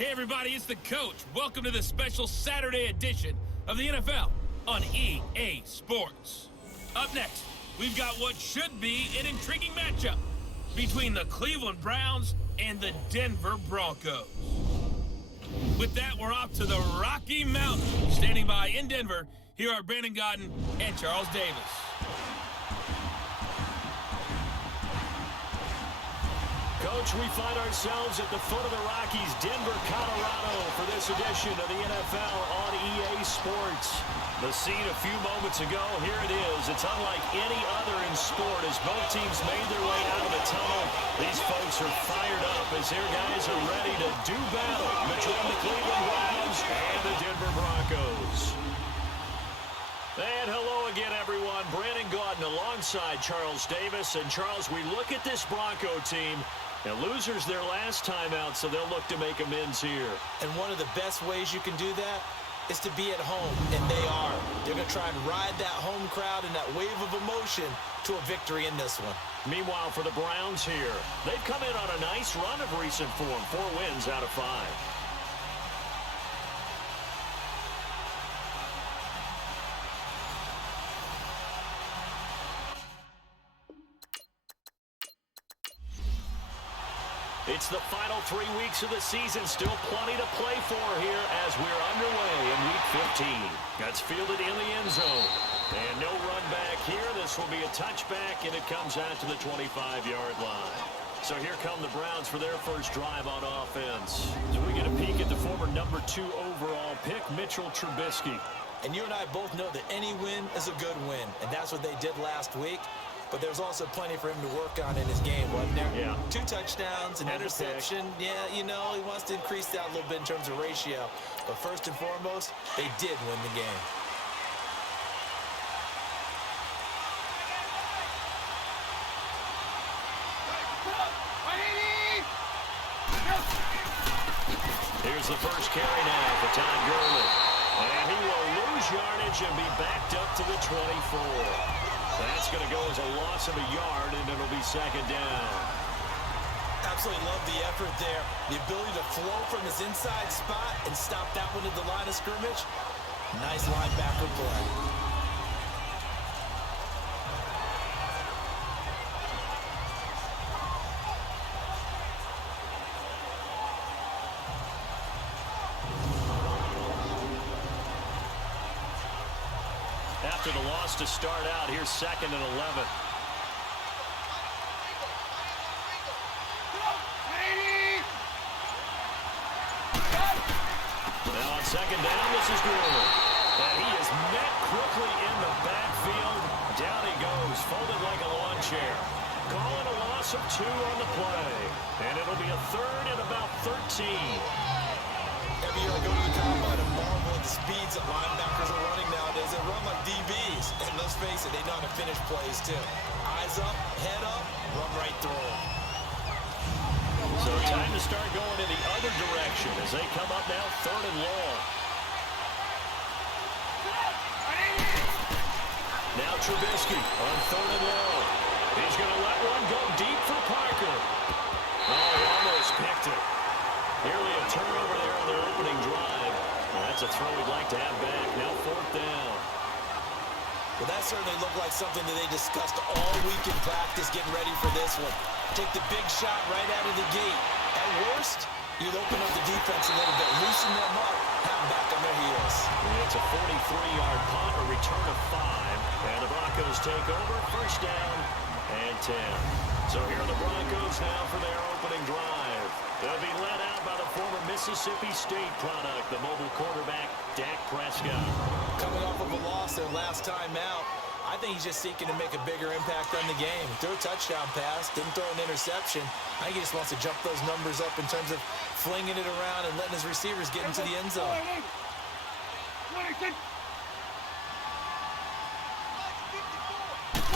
Hey everybody, it's the coach. Welcome to the special Saturday edition of the NFL on EA Sports. Up next, we've got what should be an intriguing matchup between the Cleveland Browns and the Denver Broncos. With that, we're off to the Rocky Mountains. Standing by in Denver, here are Brandon Godden and Charles Davis. Coach, we find ourselves at the foot of the Rockies, Denver, Colorado, for this edition of the NFL on EA Sports. The scene a few moments ago, here it is. It's unlike any other in sport as both teams made their way out of the tunnel. These folks are fired up as their guys are ready to do battle between the Cleveland Browns and the Denver Broncos. And hello again, everyone. Brandon Godden alongside Charles Davis. And Charles, we look at this Bronco team. And losers their last time out, so they'll look to make amends here. And one of the best ways you can do that is to be at home, and they are. They're going to try and ride that home crowd and that wave of emotion to a victory in this one. Meanwhile, for the Browns here, they've come in on a nice run of recent form, 4 wins out of 5. It's the final 3 weeks of the season. Still plenty to play for here as we're underway in Week 15. That's fielded in the end zone. And no run back here. This will be a touchback, and it comes out to the 25-yard line. So here come the Browns for their first drive on offense. As we get a peek at the former number 2 overall pick, Mitchell Trubisky. And you and I both know that any win is a good win, and that's what they did last week. But there's also plenty for him to work on in his game, wasn't there? Yeah. 2 touchdowns, an interception. Yeah, you know, he wants to increase that a little bit in terms of ratio. But first and foremost, they did win the game. Here's the first carry now for Todd Gurley. And he will lose yardage and be backed up to the 24. That's going to go as a loss of a yard, and it'll be second down. Absolutely love the effort there. The ability to flow from his inside spot and stop that one at the line of scrimmage. Nice linebacker play. After the loss to start out, here's 2nd and 11. Now on second down, this is Gurley. And he is met quickly in the backfield. Down he goes, folded like a lawn chair. Calling a loss of 2 on the play. And it'll be a 3rd and about 13. Every year I go to the combine and marvel at the speeds that linebackers are running nowadays. They run like DBs. And let's face it, they know how to finish plays too. Eyes up, head up, run right through them. So time to start going in the other direction as they come up now 3rd and long. Now Trubisky on 3rd and long. He's going to let one go deep for Parker. Oh, he almost picked it. Nearly a turnover there on their opening drive. Well, that's a throw we'd like to have back. Now 4th down. Well, that certainly looked like something that they discussed all week in practice getting ready for this one. Take the big shot right out of the gate. At worst, you'll open up the defense a little bit, loosen them up, have them back on their heels. It's a 43-yard punt, a return of 5. And the Broncos take over, 1st down and 10. So here are the Broncos now for their opening drive. They'll be led out by the former Mississippi State product, the mobile quarterback, Dak Prescott. Coming off of a loss their last time out, I think he's just seeking to make a bigger impact on the game. Threw a touchdown pass, didn't throw an interception. I think he just wants to jump those numbers up in terms of flinging it around and letting his receivers get into the end zone.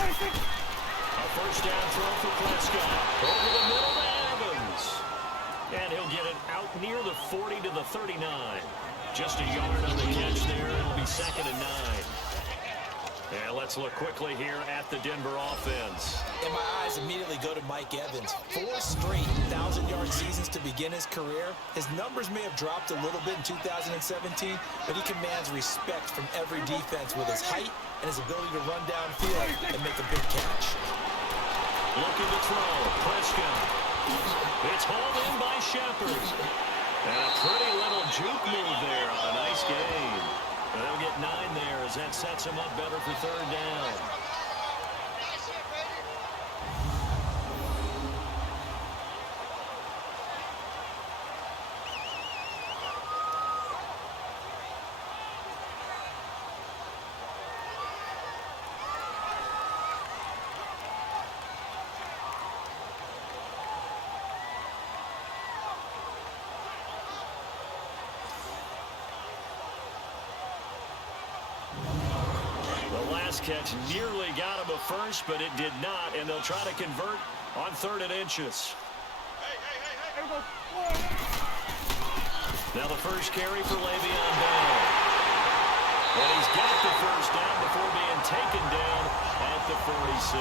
A 1st down throw for Prescott. Over the middle to Evans. And he'll get it out near the 40 to the 39. Just a yard on the catch there. It'll be 2nd and 9. And let's look quickly here at the Denver offense. And my eyes immediately go to Mike Evans. 4 straight 1,000-yard seasons to begin his career. His numbers may have dropped a little bit in 2017, but he commands respect from every defense with his height and his ability to run downfield and make a big catch. Looking to throw. Prescott. It's hauled in by Shepard. And a pretty little juke move there on a nice game. They'll get 9 there as that sets him up better for third down. Catch nearly got him a first, but it did not, and they'll try to convert on 3rd and inches. Now the first carry for Le'Veon Bell. And he's got the first down before being taken down at the 46.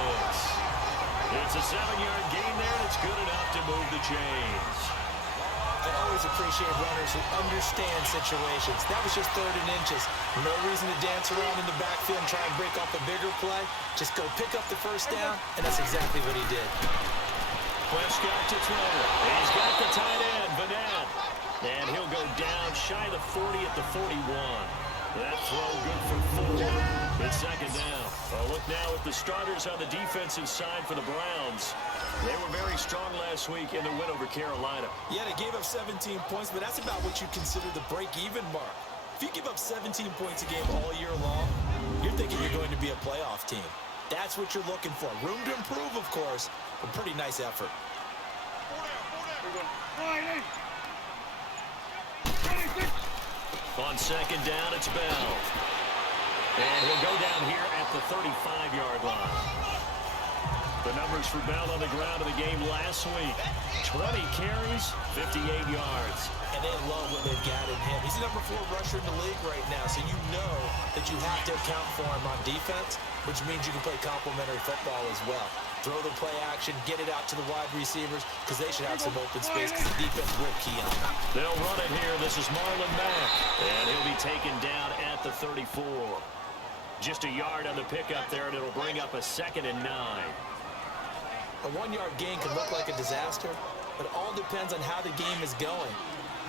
It's a 7-yard gain there, and it's good enough to move the chains. I always appreciate runners who understand situations. That was just 3rd and inches. No reason to dance around in the backfield and try and break off a bigger play. Just go pick up the first down, and that's exactly what he did. Prescott to throw. He's got the tight end, Vanette. And he'll go down shy of the 40 at the 41. That throw good for 4. It's 2nd down. A look now at the starters on the defensive side for the Browns. They were very strong last week in the win over Carolina. Yeah, they gave up 17 points, but that's about what you consider the break-even mark. If you give up 17 points a game all year long, you're thinking you're going to be a playoff team. That's what you're looking for. Room to improve, of course, but pretty nice effort. On 2nd down, it's Bell. And he'll go down here at the 35-yard line. The numbers for Bell on the ground in the game last week. 20 carries, 58 yards. And they love what they've got in him. He's the number 4 rusher in the league right now, so you know that you have to account for him on defense, which means you can play complementary football as well. Throw the play action, get it out to the wide receivers, because they should have some open space, because the defense will key on them. They'll run it here. This is Marlon Mack. And he'll be taken down at the 34. Just a yard on the pickup there, and it'll bring up a 2nd and 9. A 1-yard gain can look like a disaster, but it all depends on how the game is going.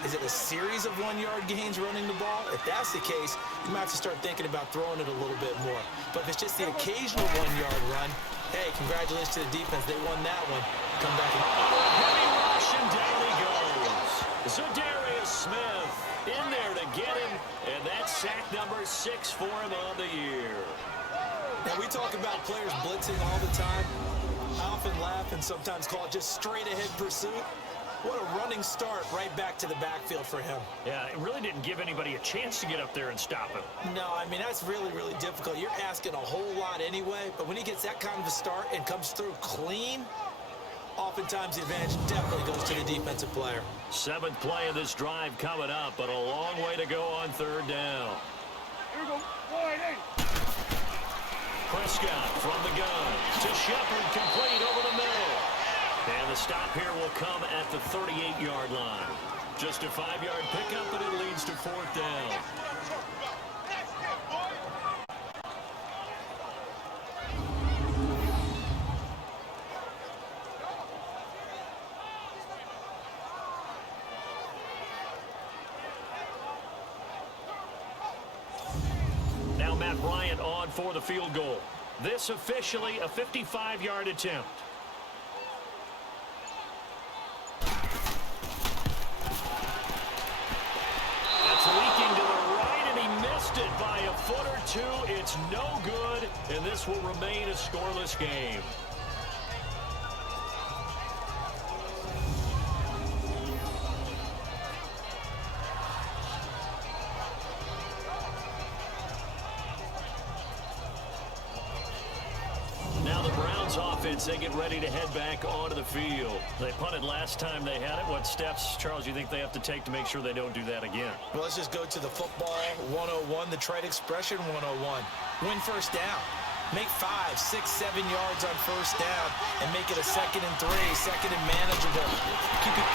Is it a series of 1-yard gains running the ball? If that's the case, you might have to start thinking about throwing it a little bit more. But if it's just the occasional 1-yard run, hey, congratulations to the defense. They won that one. Come back and... Heavy rush, and down he goes. Zadarius Smith in there to get him, and that's sack number 6 for him on the year. Now, we talk about players blitzing all the time. I often laugh and sometimes call it just straight-ahead pursuit. What a running start right back to the backfield for him. Yeah, it really didn't give anybody a chance to get up there and stop him. No, I mean, that's really, really difficult. You're asking a whole lot anyway, but when he gets that kind of a start and comes through clean, oftentimes the advantage definitely goes to the defensive player. 7th play of this drive coming up, but a long way to go on 3rd down. Here we go. Wide eight. Prescott from the gun to Shepard, complete over the middle. And the stop here will come at the 38-yard line. Just a 5-yard pickup, but it leads to 4th down. Now Matt Bryant on for the field goal. This officially a 55-yard attempt. Leaking to the right, and he missed it by a foot or 2. It's no good, and this will remain a scoreless game. Now the Browns offense, they get ready to head back onto the field. They punted last time they had it. What steps, Charles, you think they have to take to make sure they don't do that again? Well, let's just go to the football 101, the trite expression 101. Win first down. Make 5, 6, 7 yards on first down and make it a 2nd and 3, 2nd and manageable. Keep it.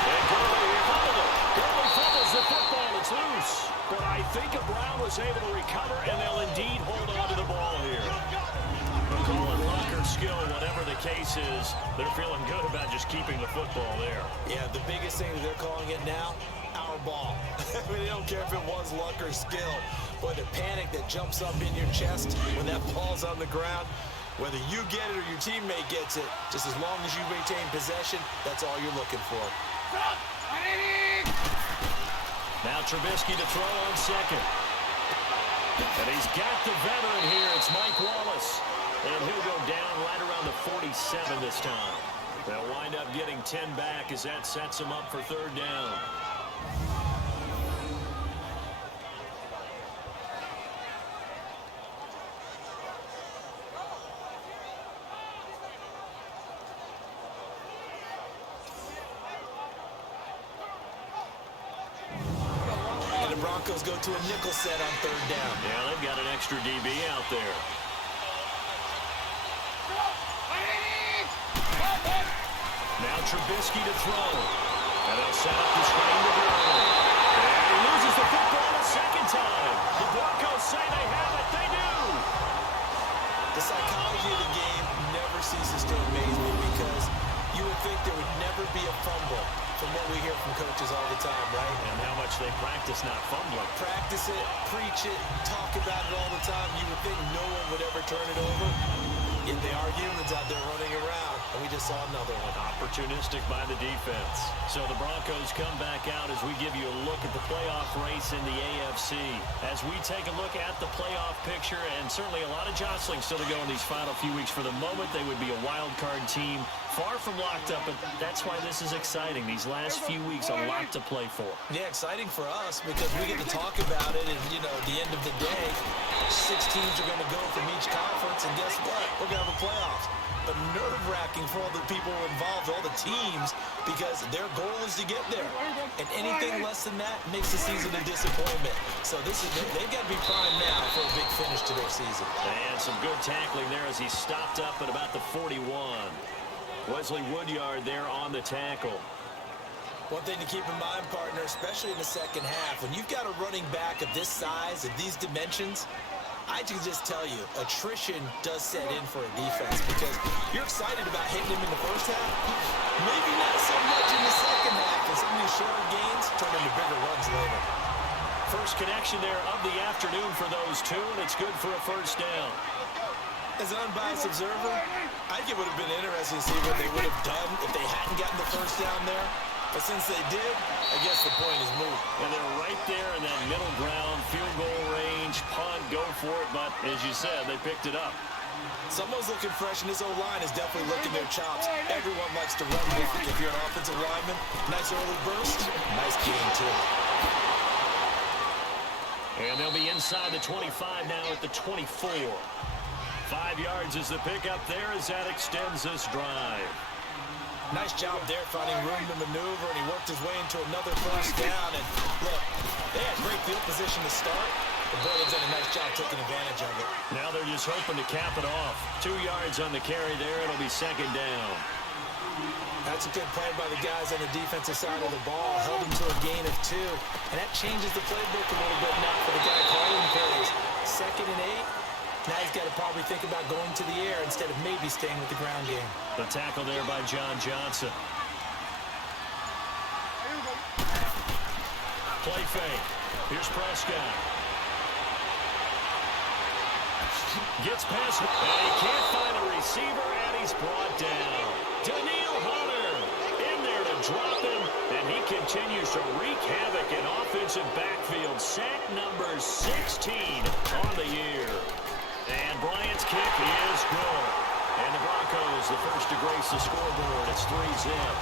Gurley fumbles the football. It's loose. But I think Brown was able to recover, and they'll indeed hold on to the ball here. They'll call it luck or skill, whatever the case is. They're feeling good about just keeping the football there. Yeah, the biggest thing that they're calling it now, our ball. I mean, they don't care if it was luck or skill. But the panic that jumps up in your chest when that ball's on the ground, whether you get it or your teammate gets it, just as long as you maintain possession, that's all you're looking for. Now Trubisky to throw on second. And he's got the veteran here. It's Mike Wallace. And he'll go down right around the 47 this time. They'll wind up getting 10 back as that sets him up for third down. Broncos go to a nickel set on third down. Yeah, they've got an extra DB out there. Now Trubisky to throw. And they'll set up the screen to Gurley. And he loses the football a second time. The Broncos say they have it. They do. The psychology of the game never ceases to amaze me because you would think there would never be a fumble from what we hear from coaches all the time, right? And how much they practice not fumbling. Practice it, preach it, talk about it all the time. You would think no one would ever turn it over. Yet they are humans out there running around, and we just saw another one. Opportunistic by the defense. So the Broncos come back out as we give you a look at the playoff race in the AFC. As we take a look at the playoff picture, and certainly a lot of jostling still to go in these final few weeks. For the moment, they would be a wild card team. Far from locked up, but that's why this is exciting. These last few weeks, a lot to play for. Yeah, exciting for us because we get to talk about it, and, you know, at the end of the day, 6 teams are going to go from each conference, and guess what? We're going to have a playoffs. But nerve-wracking for all the people involved, all the teams, because their goal is to get there. And anything less than that makes the season a disappointment. So they've got to be primed now for a big finish to their season. And some good tackling there as he stopped up at about the 41. Wesley Woodyard there on the tackle. One thing to keep in mind, partner, especially in the second half, when you've got a running back of this size, of these dimensions, I can just tell you, attrition does set in for a defense because you're excited about hitting him in the first half. Maybe not so much in the second half, and some of these shorter gains turn into bigger runs later. First connection there of the afternoon for those two, and it's good for a first down. As an unbiased observer, I think it would have been interesting to see what they would have done if they hadn't gotten the first down there. But since they did, I guess the point is moot. And they're right there in that middle ground, field goal range, punt, go for it. But as you said, they picked it up. Someone's looking fresh, and this O-line is definitely licking their chops. Everyone likes to run block. If you're an offensive lineman, nice early burst, nice gain too. And they'll be inside the 25 now at the 24. 5 yards is the pickup there as that extends this drive. Nice job there finding room to maneuver, and he worked his way into another first down. And look, they had great field position to start, but boy, they've done a nice job taking advantage of it. Now they're just hoping to cap it off. 2 yards on the carry there. It'll be second down. That's a good play by the guys on the defensive side of the ball. Held him to a gain of 2. And that changes the playbook a little bit now for the guy calling plays. 2nd and 8. Now he's got to probably think about going to the air instead of maybe staying with the ground game. The tackle there by John Johnson. Play fake. Here's Prescott. Gets past, and he can't find a receiver, and he's brought down. Daniil Hunter in there to drop him, and he continues to wreak havoc in offensive backfield. Sack number 16 on the year. And Bryant's kick is good. And the Broncos, the first to grace the scoreboard. It's 3-zip.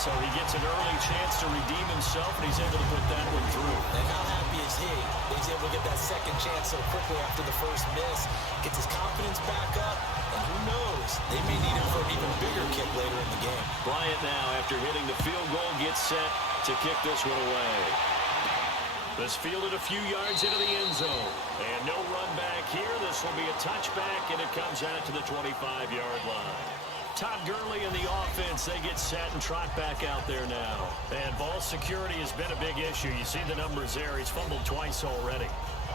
So he gets an early chance to redeem himself, and he's able to put that one through. And how happy is he that he's able to get that second chance so quickly after the first miss? Gets his confidence back up, and who knows? They may need him for an even bigger kick later in the game. Bryant now, after hitting the field goal, gets set to kick this one away. This fielded a few yards into the end zone. And no run back here. This will be a touchback, and it comes out to the 25-yard line. Todd Gurley and the offense, they get set and trot back out there now. And ball security has been a big issue. You see the numbers there. He's fumbled twice already.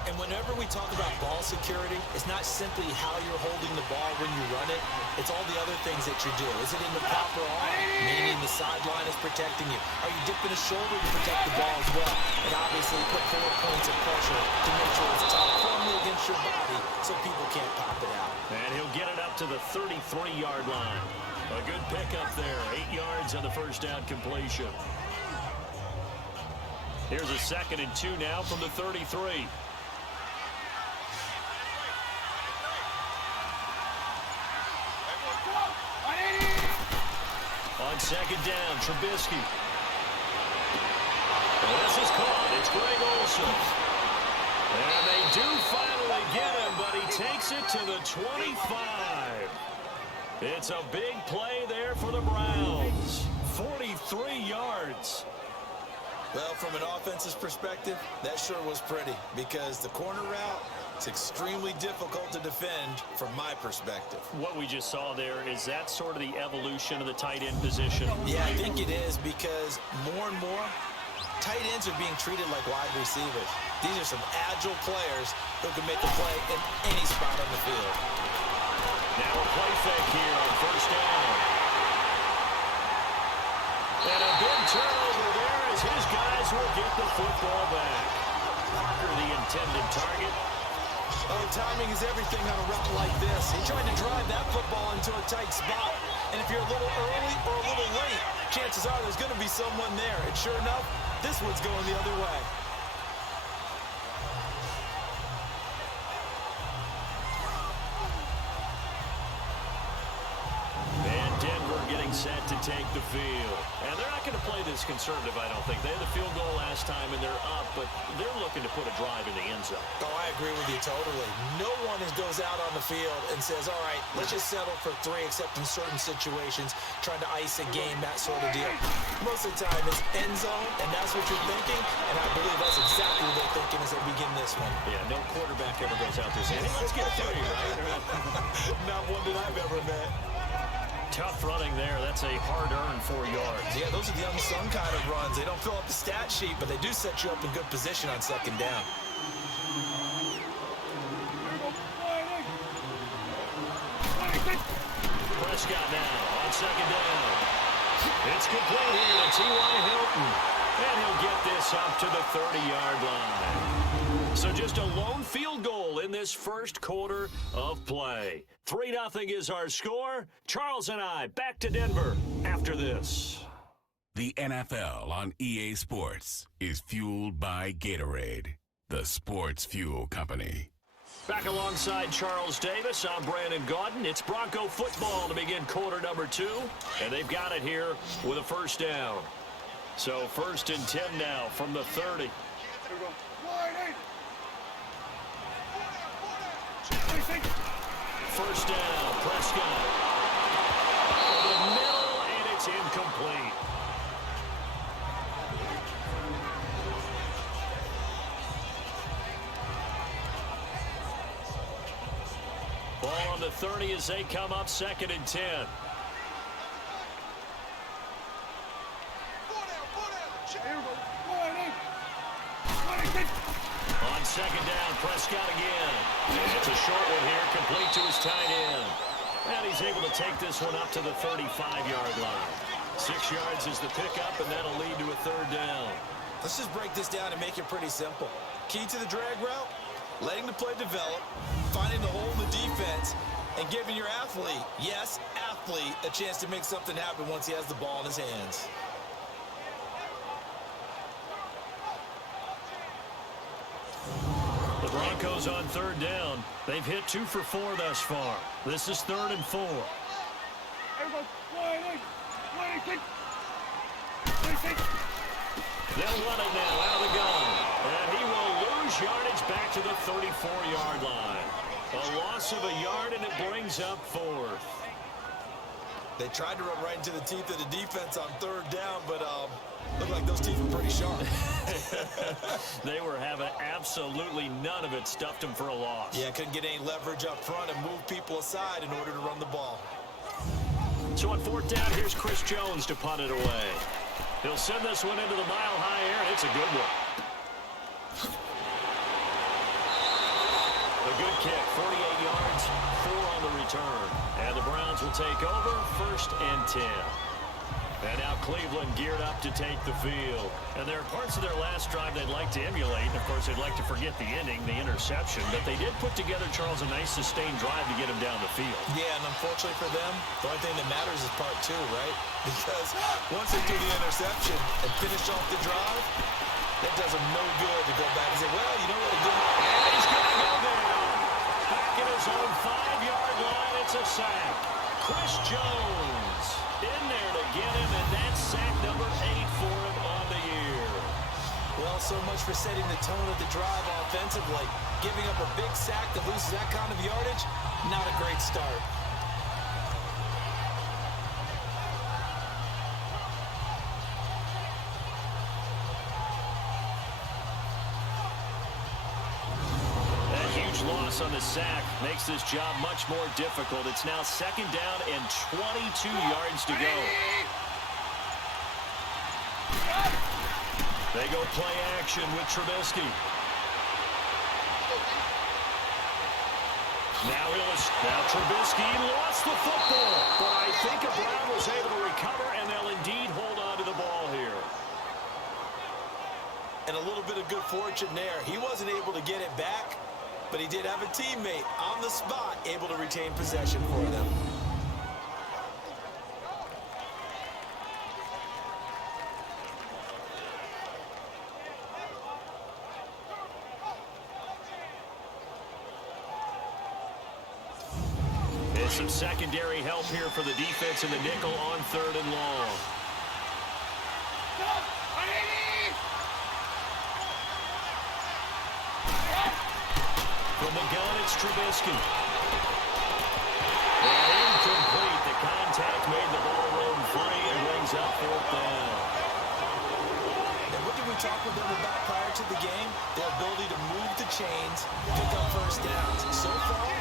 And whenever we talk about ball security, it's not simply how you're holding the ball when you run it. It's all the other things that you do. Is it in the proper arm? Meaning the sideline is protecting you. Are you dipping a shoulder to protect the ball as well? And obviously put 4 points of pressure to make sure it's tied firmly against your body so people can't pop it out. And he'll get it up to the 33-yard line. A good pickup there. 8 yards on the first down completion. Here's a 2nd and 2 now from the 33. On 2nd down, Trubisky. And this is caught. It's Greg Olsen. And they do finally get him, but he takes it to the 25. It's a big play there for the Browns. 43 yards. Well, from an offensive perspective, that sure was pretty because the corner route is extremely difficult to defend from my perspective. What we just saw there, is that sort of the evolution of the tight end position? Yeah, I think it is because more and more, tight ends are being treated like wide receivers. These are some agile players who can make a play in any spot on the field. Now a play fake here on 1st down. And a big turnover there as his guys will get the football back. Parker, the intended target. Oh, timing is everything on a route like this. He tried to drive that football into a tight spot. And if you're a little early or a little late, chances are there's going to be someone there. And sure enough, this one's going the other way. And Denver getting set to take the field. And they're not going to play this conservative, I don't think. They had the field goal last time, and they're up, but they're looking to put a drive in the end zone. Oh, I agree with you totally. No one goes out on the field and says, all right, let's just settle for 3, except in certain situations, trying to ice a game, that sort of deal. Most of the time, it's end zone, and that's what you're thinking, and I believe that's exactly what they're thinking as they begin this one. Yeah, no quarterback ever goes out there saying, hey, let's get 3, right? Not one that I've ever met. Tough running there. That's a hard-earned 4 yards. Yeah, those are the unsung kind of runs. They don't fill up the stat sheet, but they do set you up in good position on 2nd down. Prescott now on 2nd down. It's complete here to T.Y. Hilton. And he'll get this up to the 30-yard line. So just a lone field goal in this first quarter of play. 3-0 is our score. Charles and I back to Denver after this. The NFL on EA Sports is fueled by Gatorade, the sports fuel company. Back alongside Charles Davis, I'm Brandon Gaudin. It's Bronco football to begin quarter number 2, and they've got it here with a 1st down. So 1st and 10 now from the 30. First down, Prescott. Over the middle, and it's incomplete. Ball on the 30 as they come up 2nd and 10. On 2nd down, Prescott again. And it's a short one here, complete to his tight end. And he's able to take this one up to the 35-yard line. 6 yards is the pickup, and that'll lead to a 3rd down. Let's just break this down and make it pretty simple. Key to the drag route, letting the play develop, finding the hole in the defense, and giving your athlete, yes, athlete, a chance to make something happen once he has the ball in his hands. The Broncos on 3rd down. They've hit 2 for 4 thus far. This is 3rd and 4. They'll run it now out of the gun. And he will lose yardage back to the 34-yard line. A loss of a yard, and it brings up 4th. They tried to run right into the teeth of the defense on 3rd down, but Looked like those teeth were pretty sharp. They were having absolutely none of it. Stuffed him for a loss. Yeah, couldn't get any leverage up front and move people aside in order to run the ball. So on fourth down, here's Chris Jones to punt it away. He'll send this one into the mile-high air, and it's a good one. A good kick, 48 yards, 4 on the return. And the Browns will take over, 1st and 10. And now Cleveland geared up to take the field. And there are parts of their last drive they'd like to emulate. And, of course, they'd like to forget the ending, the interception. But they did put together, Charles, a nice sustained drive to get him down the field. Yeah, and unfortunately for them, the only thing that matters is part 2, right? Because once they do the interception and finish off the drive, that does them no good to go back and say, well, you know what? And he's going to go down. Back at his own 5-yard line, it's a sack. Chris Jones in there to get him, and that's sack number 8 for him on the year. Well, so much for setting the tone of the drive offensively. Giving up a big sack that loses that kind of yardage, not a great start. Loss on the sack makes this job much more difficult. It's now 2nd down and 22 yards to go. They go play action with Trubisky. Now Trubisky lost the football, but I think a Brown was able to recover, and they'll indeed hold on to the ball here. And a little bit of good fortune there. He wasn't able to get it back, but he did have a teammate on the spot able to retain possession for them. There's some secondary help here for the defense in the nickel on 3rd and long. From the gun, it's Trubisky. And incomplete. The contact made the ball roam free and brings up 4th down. And what did we talk with them about prior to the game? Their ability to move the chains, pick up first downs. So far,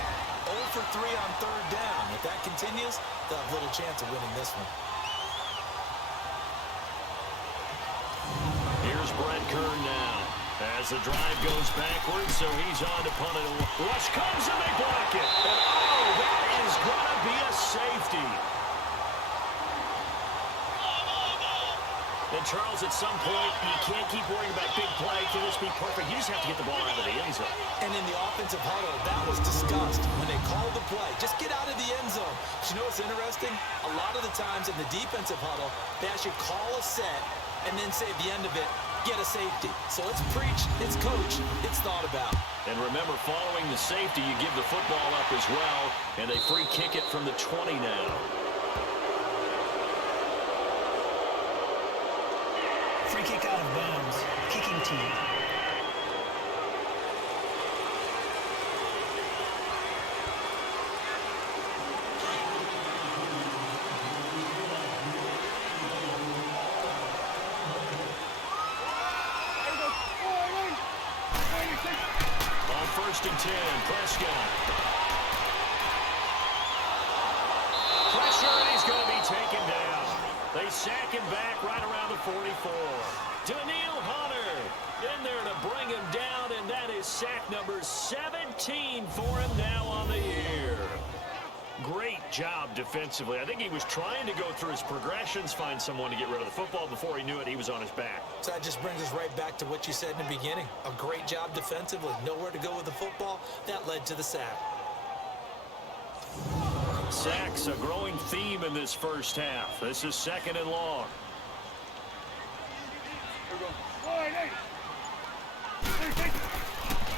0 for 3 on 3rd down. If that continues, they'll have little chance of winning this one. Here's Brent Kern now. As the drive goes backwards, so he's on to punt it. Rush comes and they block it. Oh, that is going to be a safety. And Charles, at some point, you can't keep worrying about big play. Can this be perfect? You just have to get the ball out of the end zone. And in the offensive huddle, that was discussed when they called the play. Just get out of the end zone. But you know what's interesting? A lot of the times in the defensive huddle, they actually call a set and then say at the end of it, get a safety. So it's preached, it's coached, it's thought about. And remember, following the safety, you give the football up as well, and they free kick it from the 20 now. Free kick out of bounds. Kicking team. On 1st and 10, Prescott. Pressure, and he's going to be taken down. They sack him back right around the 44. Daniil Hunter in there to bring him down, and that is sack number 17 for him now on the year. Great job defensively. I think he was trying to go through his progressions, find someone to get rid of the football. Before he knew it, he was on his back. So that just brings us right back to what you said in the beginning. A great job defensively. Nowhere to go with the football. That led to the sack. Sacks, a growing theme in this first half. This is 2nd and long.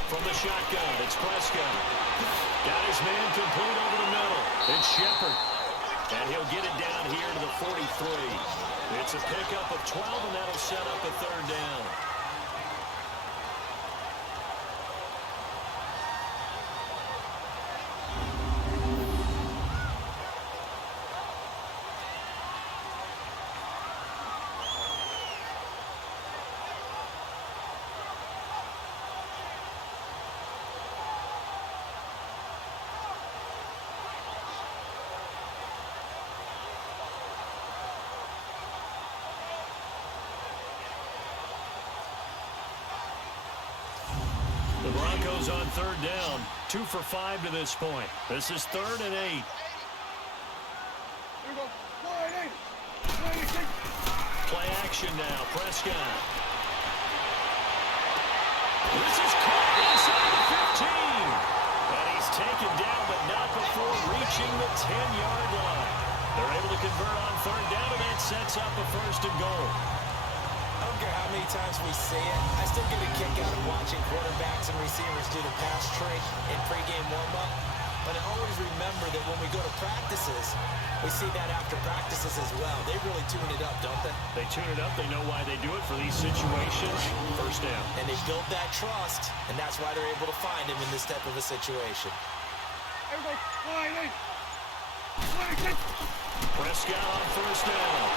From the shotgun, it's Prescott. Got his man complete over the middle. It's Shepard. And he'll get it down here to the 43. It's a pickup of 12, and that'll set up a 3rd down. Broncos on third down. 2 for 5 to this point. This is 3rd and 8. Here we go. Wide 80. Play action now. Prescott. This is caught inside the 15. And he's taken down, but not before reaching the 10-yard line. They're able to convert on third down, and that sets up a 1st and goal. I don't care how many times we say it, I still get a kick out of watching quarterbacks and receivers do the pass trick in pregame warm-up. But I always remember that when we go to practices, we see that after practices as well. They really tune it up, don't they? They tune it up. They know why they do it for these situations. 1st down. And they build that trust, and that's why they're able to find him in this type of a situation. Here we go. Wide 80. Prescott on 1st down.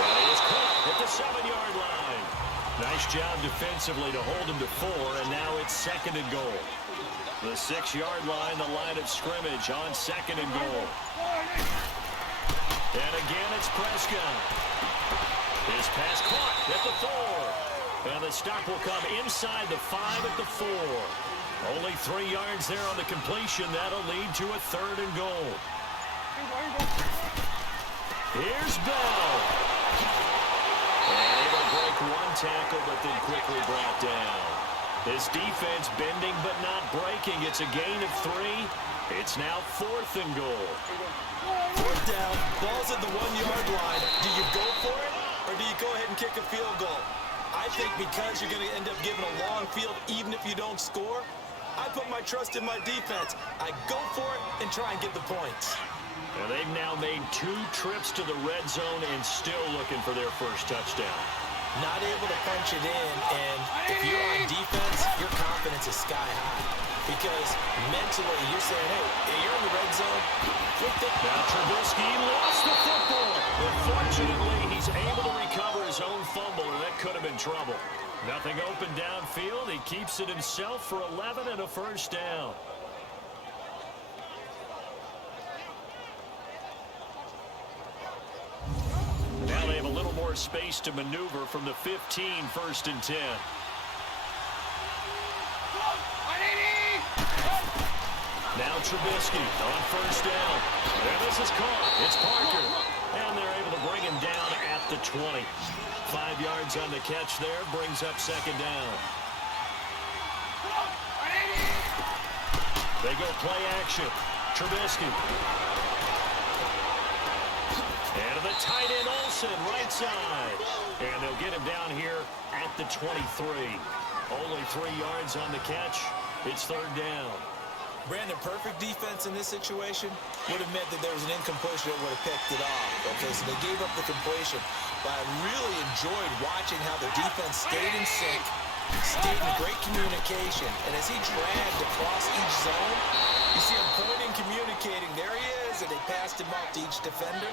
And he is caught at the 7-yard line. Nice job defensively to hold him to 4, and now it's 2nd and goal. The 6-yard line, the line of scrimmage on 2nd and goal. And again, it's Prescott. His pass caught at the 4. And the stop will come inside the 5 at the 4. Only 3 yards there on the completion. That'll lead to a 3rd and goal. Here's Bell. And able to break 1 tackle, but then quickly brought down. This defense bending but not breaking. It's a gain of 3. It's now 4th and goal. 4th down, ball's at the 1-yard line. Do you go for it, or do you go ahead and kick a field goal? I think because you're going to end up giving a long field, even if you don't score, I put my trust in my defense. I go for it and try and get the points. And they've now made 2 trips to the red zone and still looking for their first touchdown. Not able to punch it in, and if you're on defense, your confidence is sky high. Because mentally, you're saying, hey, you're in the red zone. Now Trubisky lost the football. But fortunately, he's able to recover his own fumble, and that could have been trouble. Nothing open downfield. He keeps it himself for 11 and a 1st down. Now they have a little more space to maneuver from the 15, 1st and 10. Now Trubisky on 1st down. And this is caught. It's Parker. And they're able to bring him down at the 20. 5 yards on the catch there. Brings up 2nd down. They go play action. Trubisky. And to the tight end, Olsen, right side. And they'll get him down here at the 23. Only 3 yards on the catch. It's 3rd down. Brandon, perfect defense in this situation would have meant that there was an incompletion that would have picked it off. Okay, so they gave up the completion. But I really enjoyed watching how the defense stayed in sync, stayed in great communication. And as he dragged across each zone, you see him pointing, communicating. There he is, and they passed him off to each defender.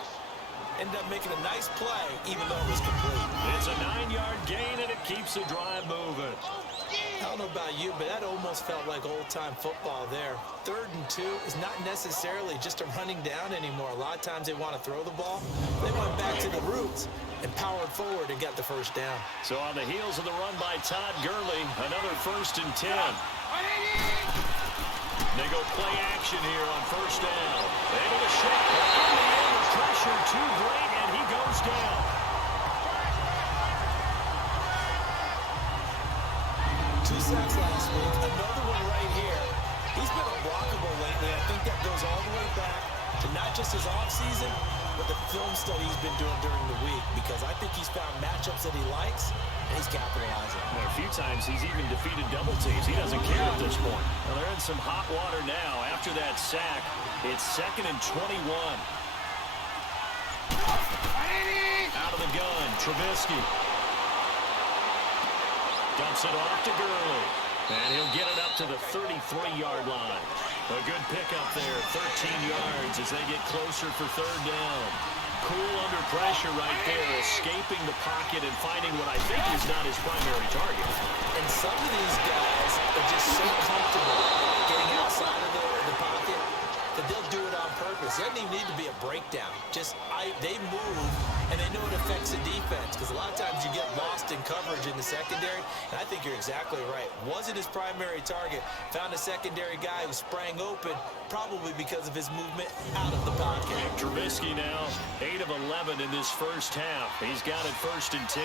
Ended up making a nice play, even though it was complete. It's a 9-yard gain, and it keeps the drive moving. I don't know about you, but that almost felt like old-time football there. 3rd and 2 is not necessarily just a running down anymore. A lot of times they want to throw the ball. They went back to the roots and powered forward and got the 1st down. So on the heels of the run by Todd Gurley, another 1st and 10. They go play action here on 1st down. Able to shake around the end with pressure too great, and he goes down. 2 sacks last week, another one right here. He's been unblockable lately. I think that goes all the way back to not just his offseason, but the film study he's been doing during the week, because I think he's found matchups that he likes, and he's capitalizing. Well, a few times he's even defeated double teams. He doesn't care at this point. Well, they're in some hot water now. After that sack, it's 2nd and 21. Out of the gun, Trubisky. Dumps it off to Gurley. And he'll get it up to the 33-yard line. A good pickup there, 13 yards as they get closer for 3rd down. Cool under pressure right there, escaping the pocket and finding what I think is not his primary target. And some of these guys are just so comfortable getting outside of the pocket that they'll do it on purpose. There doesn't even need to be a breakdown. Just they move, and they know it affects the defense, because a lot of times you get lost in coverage in the secondary, and I think you're exactly right. Wasn't his primary target. Found a secondary guy who sprang open, probably because of his movement out of the pocket. Trubisky now 8 of 11 in this first half. He's got it 1st and 10.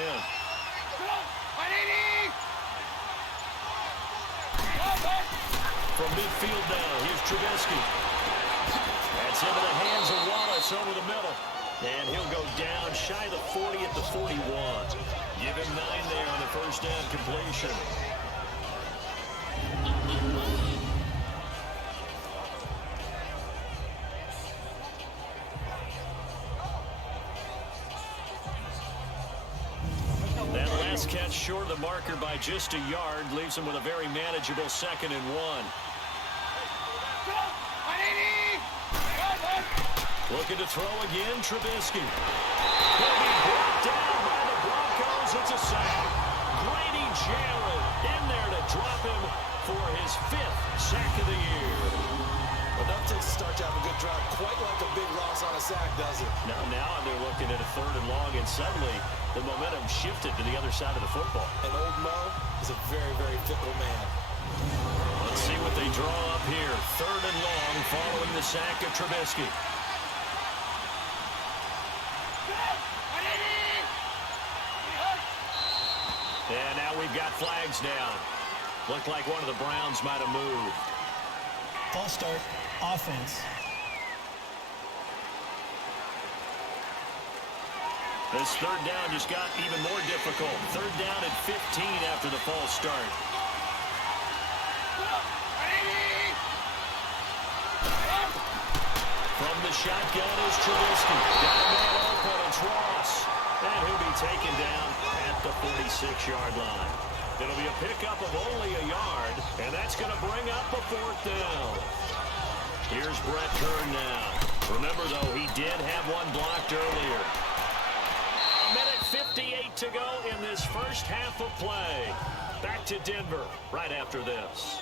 From midfield now, here's Trubisky. That's into the hands of Wallace over the middle. And he'll go down shy of the 40 at the 41. Give him 9 there on the first down completion. That last catch short of the marker by just a yard leaves him with a very manageable 2nd and 1. Looking to throw again, Trubisky. He'll be brought down by the Broncos. It's a sack. Grady Jarrett in there to drop him for his 5th sack of the year. Enough to start to have a good drive. Quite like a big loss on a sack, does it? Now they're looking at a 3rd and long, and suddenly the momentum shifted to the other side of the football. And old Mo is a very, very fickle man. Let's see what they draw up here. 3rd and long following the sack of Trubisky. And now we've got flags down. Looked like one of the Browns might have moved. False start, offense. This 3rd down just got even more difficult. 3rd down at 15 after the false start. From the shotgun is Trubisky. Got a man open, it's Ross. And he'll be taken down at the 46-yard line. It'll be a pickup of only a yard, and that's going to bring up a 4th down. Here's Brett Kern now. Remember, though, he did have one blocked earlier. A minute 58 to go in this first half of play. Back to Denver right after this.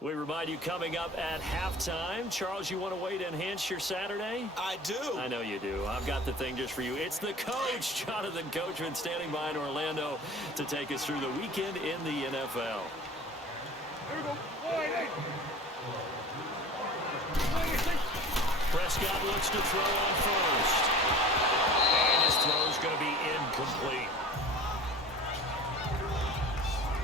We remind you, coming up at halftime. Charles, you want to wait to enhance your Saturday? I do. I know you do. I've got the thing just for you. It's the coach, Jonathan Coachman, standing by in Orlando to take us through the weekend in the NFL. Here we go. Prescott looks to throw on first. And his throw's going to be incomplete.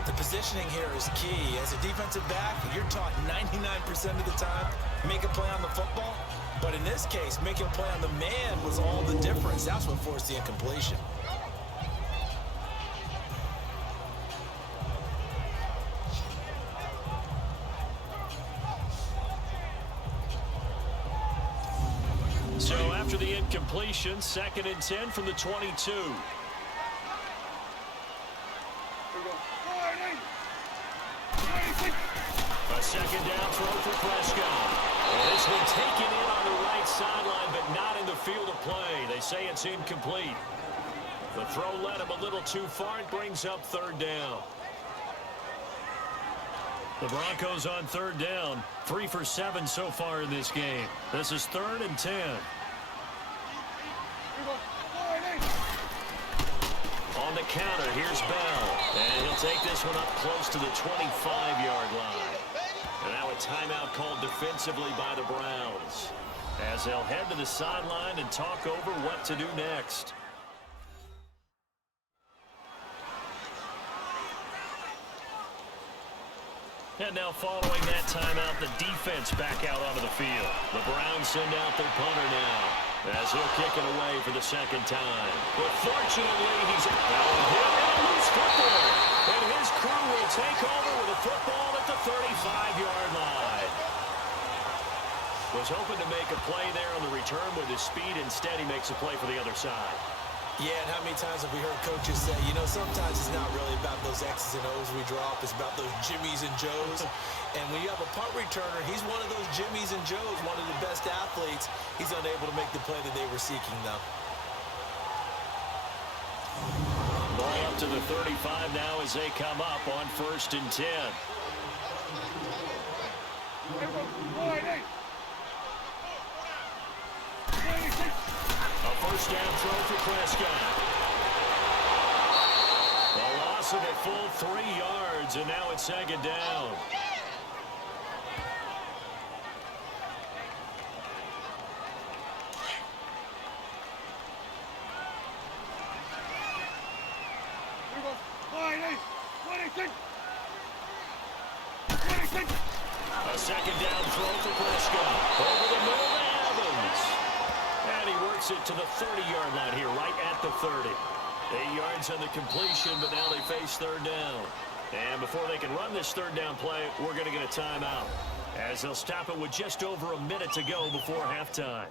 The positioning here is key. As a defensive back, you're taught 99% of the time, make a play on the football. But in this case, making a play on the man was all the difference. That's what forced the incompletion. So after the incompletion, 2nd and 10 from the 22. A 2nd down throw for Prescott. And this one taken in on the right sideline, but not in the field of play. They say it's incomplete. The throw led him a little too far. It brings up 3rd down. The Broncos on 3rd down. 3 for 7 so far in this game. This is 3rd and 10. On the counter, here's Bell. And he'll take this one up close to the 25-yard line. And now a timeout called defensively by the Browns, as they'll head to the sideline and talk over what to do next. And now following that timeout, the defense back out onto the field. The Browns send out their punter now, as he'll kick it away for the 2nd time. But fortunately, he's out of here and a loose football. And his crew will take over with a football at the 35-yard line. Was hoping to make a play there on the return with his speed. Instead, he makes a play for the other side. Yeah, and how many times have we heard coaches say, you know, sometimes it's not really about those X's and O's we drop. It's about those Jimmies and Joes. And when you have a punt returner, he's one of those Jimmies and Joes, one of the best athletes. He's unable to make the play that they were seeking, though. Ball up to the 35 now as they come up on 1st and 10. A first down throw for Prescott. A loss of a full 3 yards, and now it's 2nd down. A 2nd down throw for Prescott. Over the middle to Evans. And he works it to the 30-yard line here, right at the 30. 8 yards on the completion, but now they face 3rd down. And before they can run this 3rd down play, we're going to get a timeout, as they'll stop it with just over a minute to go before halftime.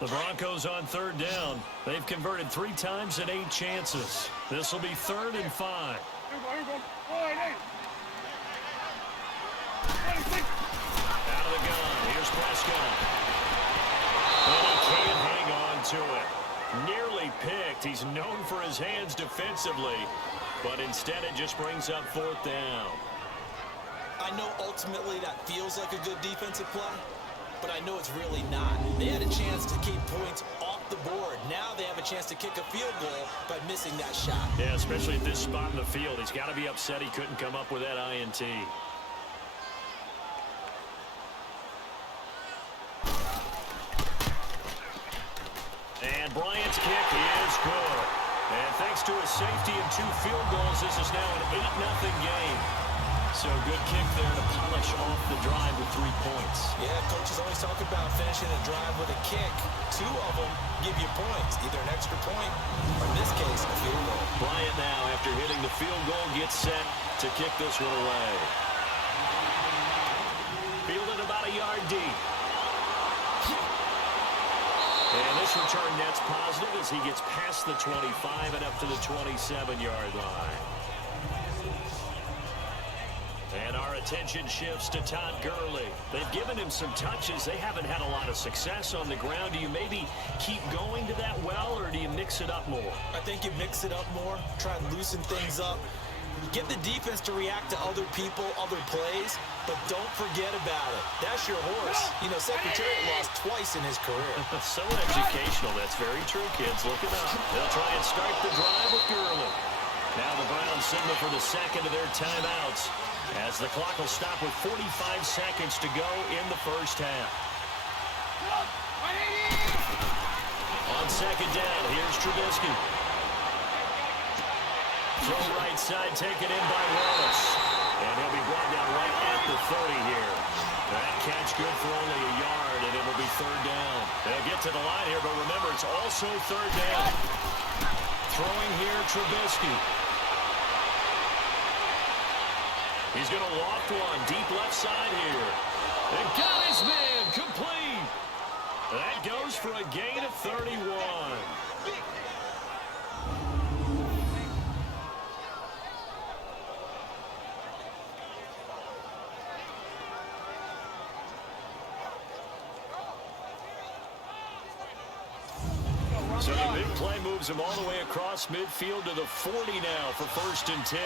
The Broncos on 3rd down. They've converted 3 times and 8 chances. This will be 3rd and 5. Out of the gun. Here's Prescott. And he can't hang on to it. Nearly picked. He's known for his hands defensively, but instead it just brings up 4th down. I know ultimately that feels like a good defensive play, but I know it's really not. They had a chance to keep points off the board. Now they have a chance to kick a field goal by missing that shot. Yeah, especially at this spot in the field. He's got to be upset he couldn't come up with that INT. And Bryant's kick is good. And thanks to his safety and 2 field goals, this is now an 8-0 game. So good kick there to polish off the drive with 3 points. Yeah, coaches always talk about finishing a drive with a kick. 2 of them give you points, either an extra point or in this case, a field goal. Bryant now, after hitting the field goal, gets set to kick this one away. Fielded about a yard deep. And this return net's positive as he gets past the 25 and up to the 27-yard line. And our attention shifts to Todd Gurley. They've given him some touches. They haven't had a lot of success on the ground. Do you maybe keep going to that well, or do you mix it up more? I think you mix it up more, try and loosen things up. Get the defense to react to other people, other plays, but don't forget about it. That's your horse. You know, Secretariat lost twice in his career. So educational. That's very true, kids. Look it up. They'll try and start the drive with Gurley. Now the Browns signal for the second of their timeouts, as the clock will stop with 45 seconds to go in the first half. On 2nd down, here's Trubisky. Throw right side, taken in by Wallace. And he'll be brought down right at the 30 here. That catch good for only a yard, and it'll be 3rd down. They'll get to the line here, but remember, it's also 3rd down. Throwing here, Trubisky. He's going to loft one deep left side here. And got his man complete. That goes for a gain of 31. So the big play moves him all the way across midfield to the 40 now for 1st and 10.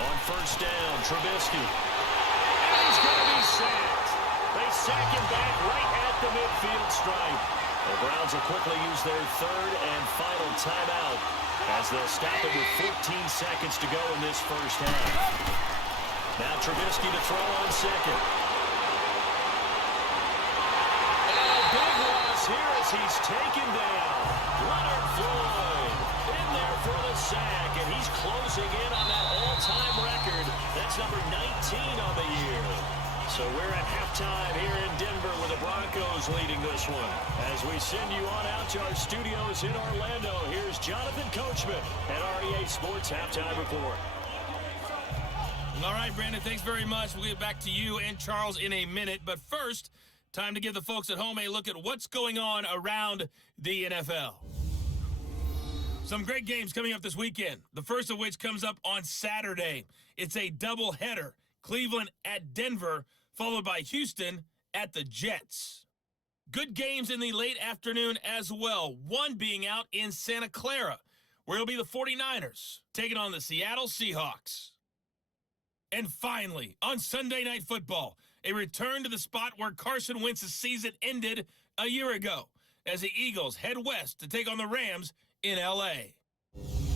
On 1st down, Trubisky. And he's going to be sacked. They sack him back right at the midfield stripe. The Browns will quickly use their 3rd and final timeout, as they'll stop it with 14 seconds to go in this first half. Now Trubisky to throw on 2nd. And a big loss here as he's taken down. Leonard Floyd in there for the sack, and he's closing in on that all-time record. That's number 19 on the year. So we're at halftime here in Denver with the Broncos leading this one. As we send you on out to our studios in Orlando, here's Jonathan Coachman at REA Sports Halftime Report. All right, Brandon, thanks very much. We'll get back to you and Charles in a minute. But first, time to give the folks at home a look at what's going on around the NFL. Some great games coming up this weekend, the first of which comes up on Saturday. It's a doubleheader, Cleveland at Denver, followed by Houston at the Jets. Good games in the late afternoon as well, one being out in Santa Clara, where it'll be the 49ers taking on the Seattle Seahawks. And finally, on Sunday Night Football, a return to the spot where Carson Wentz's season ended a year ago, as the Eagles head west to take on the Rams in L.A.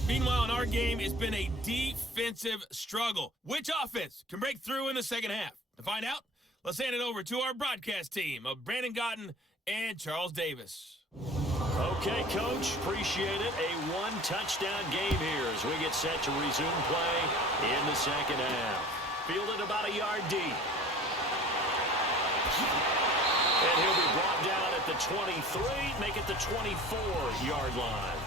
Meanwhile, in our game, it's been a defensive struggle. Which offense can break through in the second half? To find out, let's hand it over to our broadcast team of Brandon Gotten and Charles Davis. Okay, Coach, appreciate it. A one-touchdown game here as we get set to resume play in the second half. Fielded about a yard deep. And he'll be brought down at the 23, make it the 24-yard line.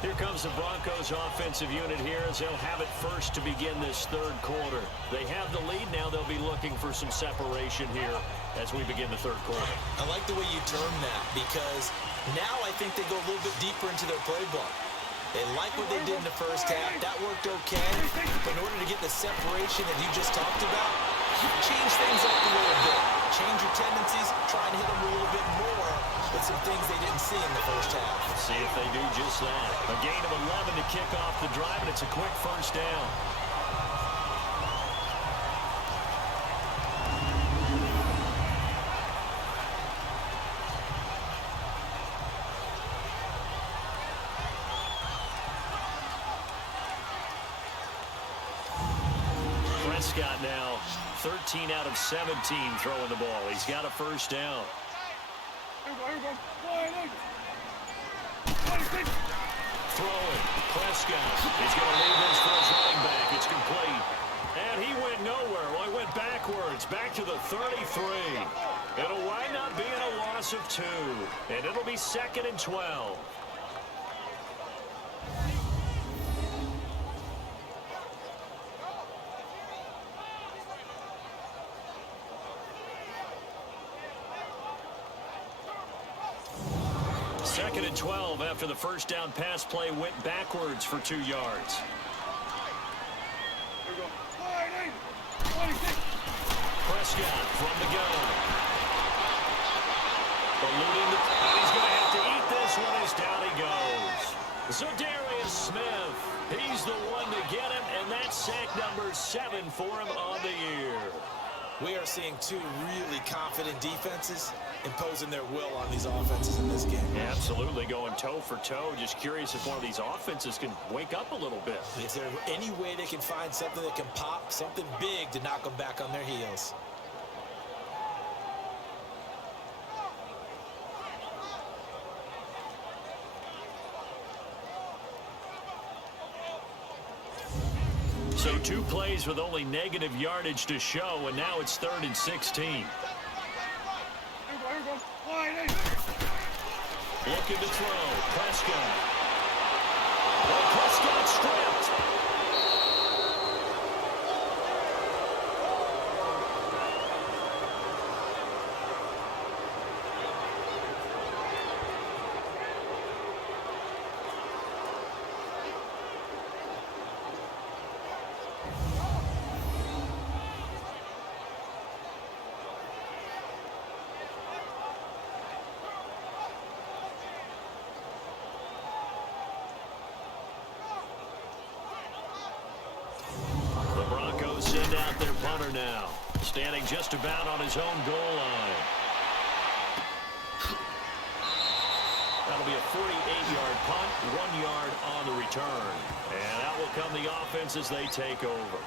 Here comes the Broncos offensive unit here as they'll have it first to begin this third quarter. They have the lead. Now they'll be looking for some separation here as we begin the third quarter. I like the way you term that because now I think they go a little bit deeper into their playbook. They like what they did in the first half. That worked okay. But in order to get the separation that you just talked about, change things up a little bit. Change your tendencies. Try and hit them a little bit more with some things they didn't see in the first half. See if they do just that. A gain of 11 to kick off the drive, and it's a quick first down. Prescott now 13 out of 17 throwing the ball. He's got a first down. Throwing. Prescott. He's going to leave this for his running back. It's complete. And he went nowhere. Well, he went backwards. Back to the 33. It'll wind up being a loss of 2. And it'll be 2nd and 12. Second and 12 after the first down pass play went backwards for 2 yards. Prescott from the gun. Eluding the... He's going to have to eat this one as down he goes. Za'Darius Smith, he's the one to get him, and that's sack number 7 for him on the year. We are seeing 2 really confident defenses imposing their will on these offenses in this game. Absolutely, going toe for toe. Just curious if one of these offenses can wake up a little bit. Is there any way they can find something that can pop, something big to knock them back on their heels? So 2 plays with only negative yardage to show, and now it's 3rd and 16. Looking to throw. Prescott. Well, Prescott stripped. Send out their punter now, standing just about on his own goal line. That'll be a 48-yard punt, 1 yard on the return. And out will come the offense as they take over.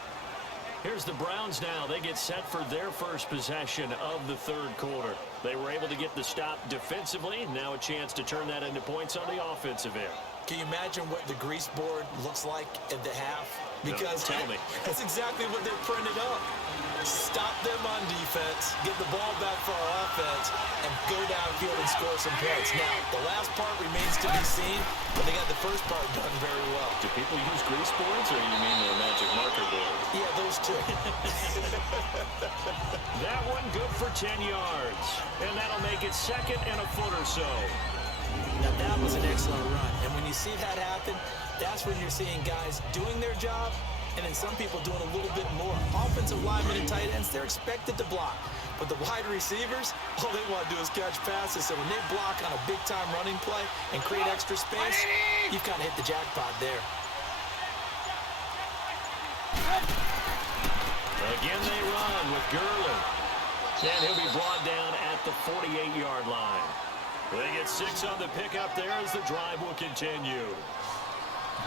Here's the Browns now. They get set for their first possession of the third quarter. They were able to get the stop defensively. Now a chance to turn that into points on the offensive end. Can you imagine what the grease board looks like at the half? Because no, tell me. That's exactly what they're printed up. Stop them on defense, get the ball back for our offense, and go downfield and score some points. Now, the last part remains to be seen, but they got the first part done very well. Do people use grease boards, or you mean the magic marker board? Yeah, those two. That one good for 10 yards. And that'll make it 2nd and a foot or so. that was an excellent run. And when you see that happen, that's when you're seeing guys doing their job and then some people doing a little bit more. Offensive linemen and tight ends, they're expected to block. But the wide receivers, all they want to do is catch passes. So when they block on a big-time running play and create extra space, you've kind of hit the jackpot there. Again they run with Gurley. And he'll be brought down at the 48-yard line. They get 6 on the pickup there as the drive will continue.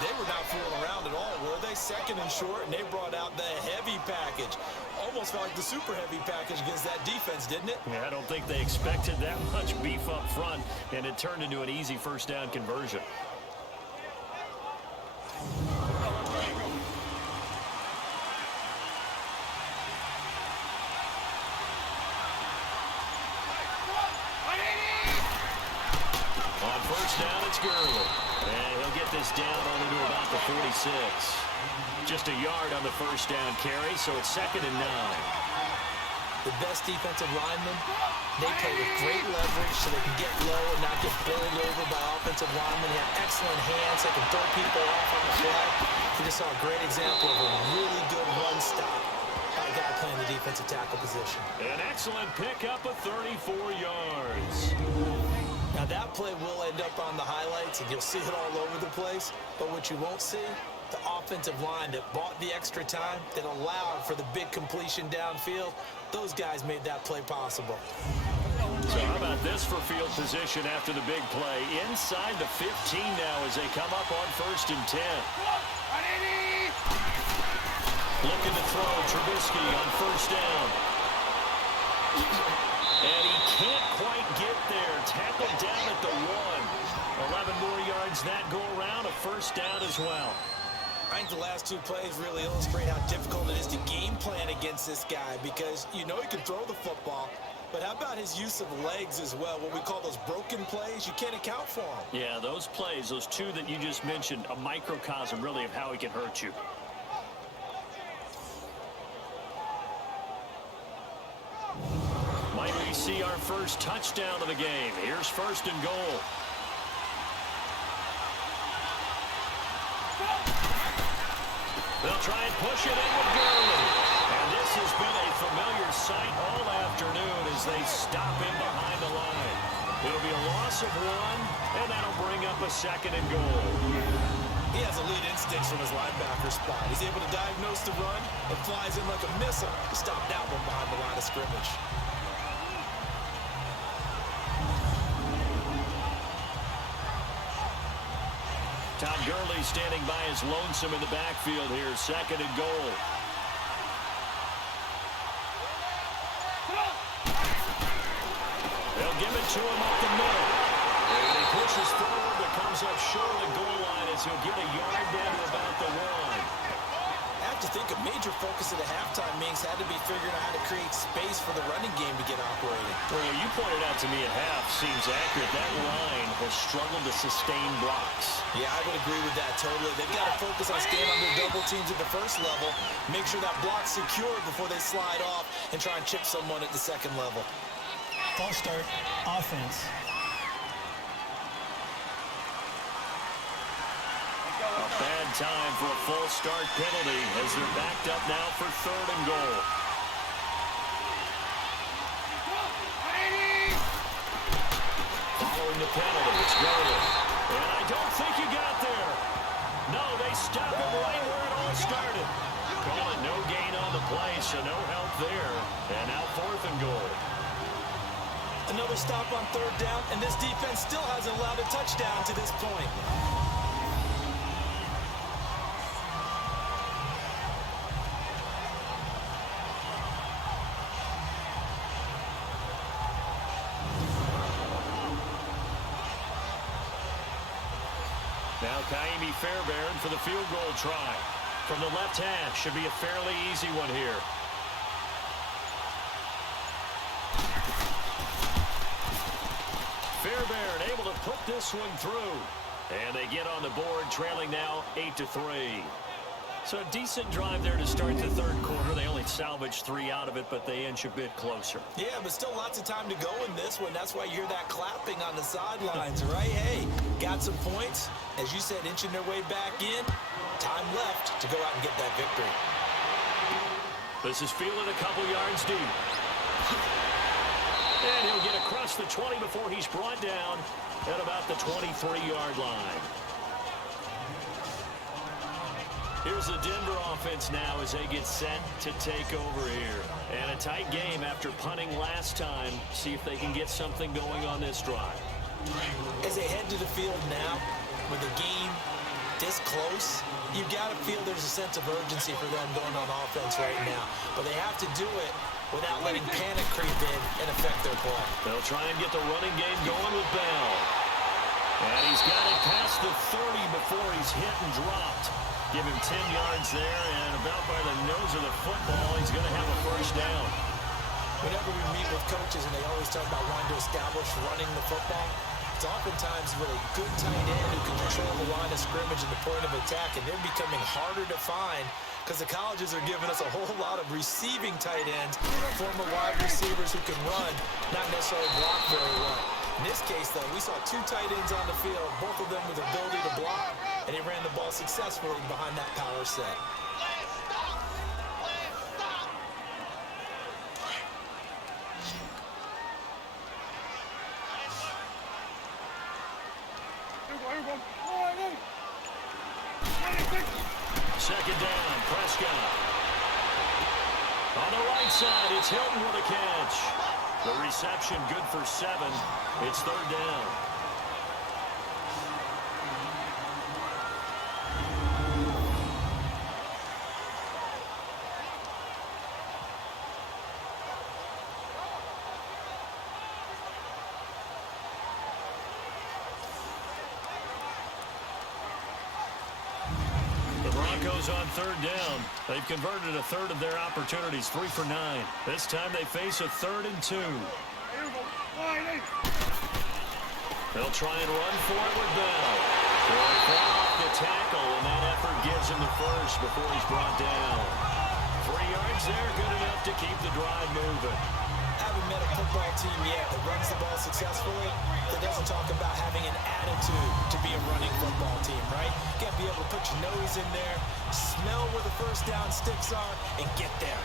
They were not fooling around at all, were they? Second and short, and they brought out the heavy package. Almost felt like the super heavy package against that defense, didn't it? Yeah, I don't think they expected that much beef up front, and it turned into an easy first down conversion. On first down, it's Gurley. And he'll get this down only to about the 46. Just a yard on the first down carry, so it's 2nd and 9. The best defensive linemen, they play with great leverage so they can get low and not get bowled over by offensive linemen. They have excellent hands. They can throw people off on the fly. We just saw a great example of a really good run stop by a guy playing the defensive tackle position. An excellent pickup of 34 yards. Now that play will end up on the highlights, and you'll see it all over the place. But what you won't see, the offensive line that bought the extra time, that allowed for the big completion downfield, those guys made that play possible. So how about this for field position after the big play? Inside the 15 now as they come up on 1st and 10. Looking to throw Trubisky on first down. And he can't quite get there. Tackled down at the 1. 11 more yards that go around. A first down as well. I think the last 2 plays really illustrate how difficult it is to game plan against this guy because you know he can throw the football, but how about his use of legs as well? What we call those broken plays, you can't account for them. Yeah, those plays, those 2 that you just mentioned, a microcosm really of how he can hurt you. Might we see our first touchdown of the game? Here's 1st and goal. They'll try and push it in with Gurley. And this has been a familiar sight all afternoon as they stop him behind the line. It'll be a loss of 1, and that'll bring up a 2nd and goal. He has elite instincts from his linebacker spot. He's able to diagnose the run and flies in like a missile to stop that one behind the line of scrimmage. Todd Gurley standing by his lonesome in the backfield here. 2nd and goal. They'll give it to him up the middle. And he pushes forward but comes up short of the goal line as he'll get a yard down to about the 1. I have to think a major focus of the halftime meetings had to be figuring out how to create space for the running game to get operating. Well, you pointed out to me at half seems accurate. That line has struggled to sustain blocks. Yeah, I would agree with that totally. They've got to focus on staying under double teams at the first level, make sure that block's secure before they slide off and try and chip someone at the second level. False start, offense. A bad time for a false start penalty as they're backed up now for 3rd and goal. Following the penalty, it's Gurley. And I don't think you got there. No, they stop him right where it all started. Calling no gain on the play, so no help there. And now 4th and goal. Another stop on 3rd down, and this defense still hasn't allowed a touchdown to this point. Now Kaimi Fairbairn for the field goal try. From the left hash, should be a fairly easy one here. Fairbairn able to put this one through. And they get on the board, trailing now 8-3. So a decent drive there to start the 3rd quarter. They only salvaged 3 out of it, but they inch a bit closer. Yeah, but still lots of time to go in this one. That's why you hear that clapping on the sidelines, right? Hey, got some points. As you said, inching their way back in. Time left to go out and get that victory. This is fielded a couple yards deep. And he'll get across the 20 before he's brought down at about the 23-yard line. Here's the Denver offense now as they get set to take over here. And a tight game after punting last time. See if they can get something going on this drive. As they head to the field now, with the game this close, you've got to feel there's a sense of urgency for them going on offense right now. But they have to do it without letting panic creep in and affect their play. They'll try and get the running game going with Bell. And he's got it past the 30 before he's hit and dropped. Give him 10 yards there, and about by the nose of the football, he's going to have a first down. Whenever we meet with coaches and they always talk about wanting to establish running the football, it's oftentimes with a good tight end who can control the line of scrimmage and the point of attack, and they're becoming harder to find because the colleges are giving us a whole lot of receiving tight ends, former wide receivers who can run, not necessarily block very well. In this case, though, we saw two tight ends on the field, both of them with the ability to block, and he ran the ball successfully behind that power set. Second down, Prescott. On the right side, it's Hilton with a catch. The reception good for 7. It's third down. Broncos on third down. They've converted a third of their opportunities, 3 for 9. This time they face a 3rd and 2. They'll try and run for it with Bell. They'll off the tackle, and that effort gives him the first before he's brought down. 3 yards there, good enough to keep the drive moving. Haven't met a football team yet that runs the ball successfully that doesn't talk about having an attitude to be a running football team, right? You got to be able to put your nose in there, smell where the first down sticks are, and get there.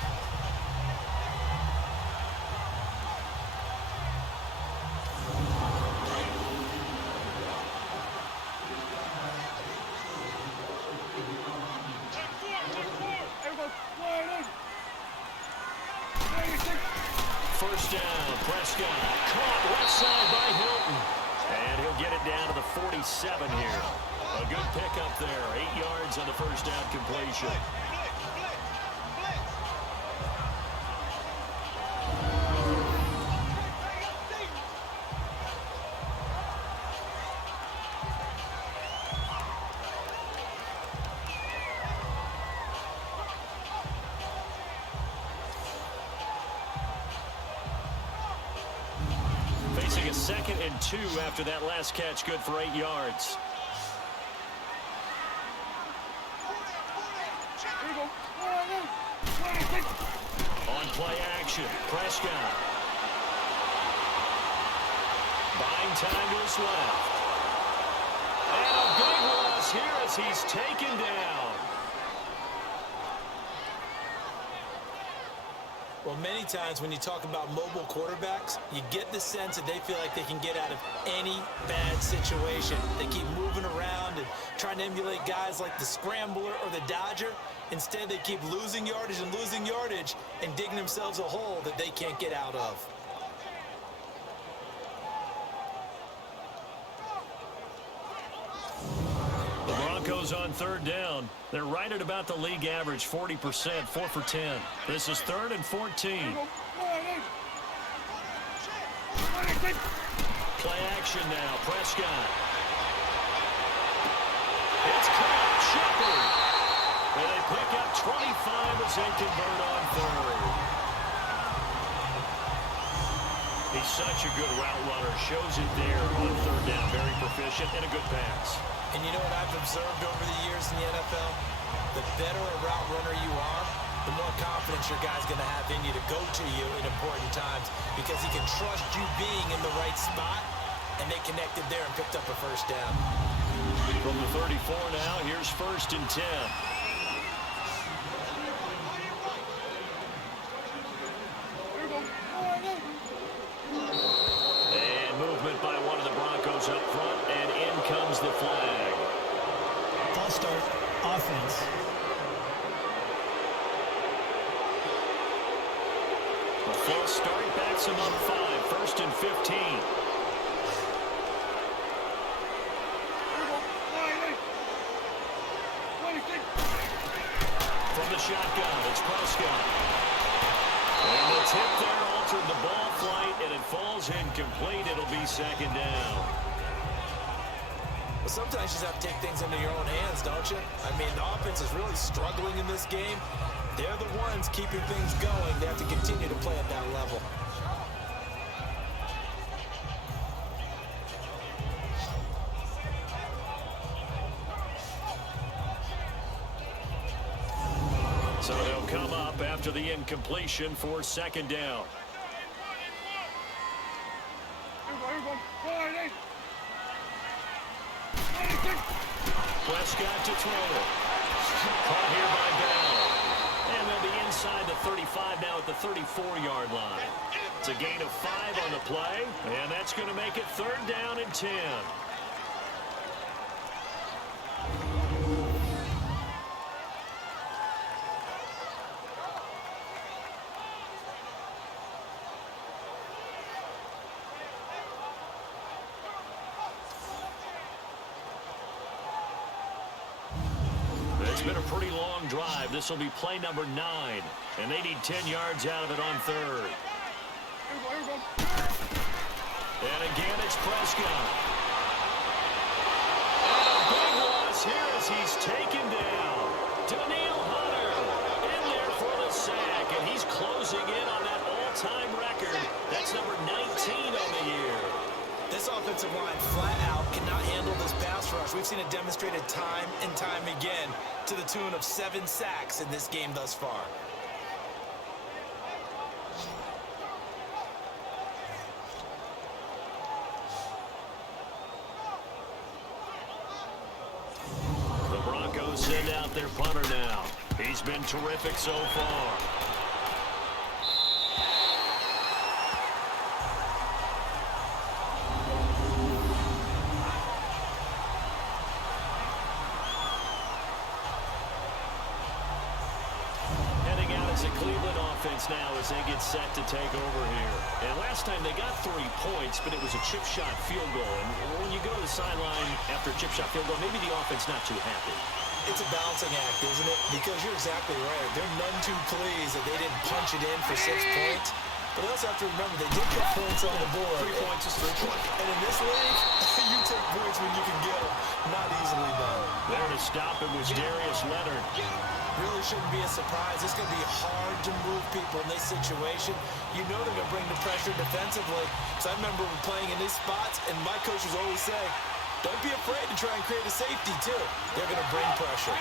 First down, Prescott. Caught left side by Hilton. And he'll get it down to the 47 here. A good pickup there. 8 yards on the first down completion. Facing a 2nd and 2 after that last catch, good for 8 yards. On play action, Prescott. Buying time to his left. And a big loss here as he's taken down. Well, many times when you talk about mobile quarterbacks, you get the sense that they feel like they can get out of any bad situation. They keep moving around and trying to emulate guys like the Scrambler or the Dodger. Instead, they keep losing yardage and digging themselves a hole that they can't get out of. The Broncos on third down. They're right at about the league average, 40%, 4 for 10. This is 3rd and 14. Play action now, Prescott. It's caught, Shepard. And they pick up 25 as they convert on 3rd. He's such a good route runner. Shows it there on 3rd down. Very proficient and a good pass. And you know what I've observed over the years in the NFL? The better a route runner you are, the more confidence your guy's going to have in you to go to you in important times because he can trust you being in the right spot and they connected there and picked up a first down. From the 34 now, here's 1st and 10. And movement by one of the Broncos up front, and in comes the flag. False start, offense. A false start backs him up 5, 1st and 15. From the shotgun, it's Prescott. And the tip there altered the ball flight, and it falls incomplete. It'll be 2nd down. But sometimes you just have to take things into your own hands, don't you? I mean, the offense is really struggling in this game. They're the ones keeping things going. They have to continue to play at that level. So they'll come up after the incompletion for 2nd down. Prescott to throw. Caught here by Bell. And they'll be inside the 35 now at the 34-yard line. It's a gain of 5 on the play, and that's going to make it 3rd down and 10. It's been a pretty long drive. This will be play number 9, and they need 10 yards out of it on 3rd. And again, it's Prescott. And a big loss here as he's taken down. Daniil Hunter in there for the sack, and he's closing in on that all-time record. That's number 19 on the year. This offensive line flat out cannot handle this pass rush. We've seen it demonstrated time and time again to the tune of 7 sacks in this game thus far. The Broncos send out their punter now. He's been terrific so far. Now as they get set to take over here. And last time they got 3 points, but it was a chip shot field goal. And when you go to the sideline after a chip shot field goal, maybe the offense not too happy. It's a balancing act, isn't it? Because you're exactly right. They're none too pleased that they didn't punch it in for 6 points. But they also have to remember they did put points on the board. 3 points is 3 points. And in this league, you take points when you can get them. Not easily done. There to stop it was Darius Leonard. Really shouldn't be a surprise. It's going to be hard to move people in this situation. You know they're going to bring the pressure defensively. So I remember playing in these spots, and my coaches always say, don't be afraid to try and create a safety, too. They're going to bring pressure.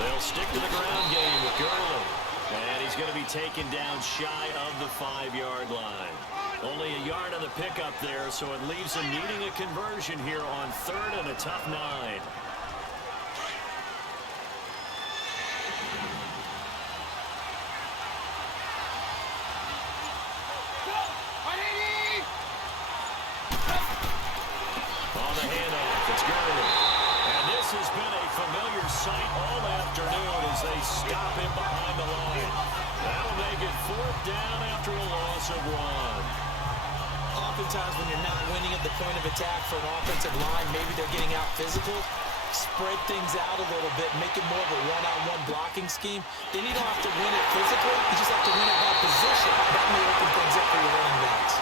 They'll stick to the ground game with Gurley. And he's going to be taken down shy of the 5-yard line. Only a yard on the pickup there, so it leaves him needing a conversion here on 3rd and a tough 9. On the handoff, it's Gurley. And this has been a familiar sight all afternoon as they stop him behind the line. That'll make it 4th down after a loss of 1. Oftentimes when you're not winning at the point of attack for an offensive line, maybe they're getting out physical, spread things out a little bit, make it more of a one-on-one blocking scheme. Then you don't have to win it physically, you just have to win it by position. That may open things up for your running backs.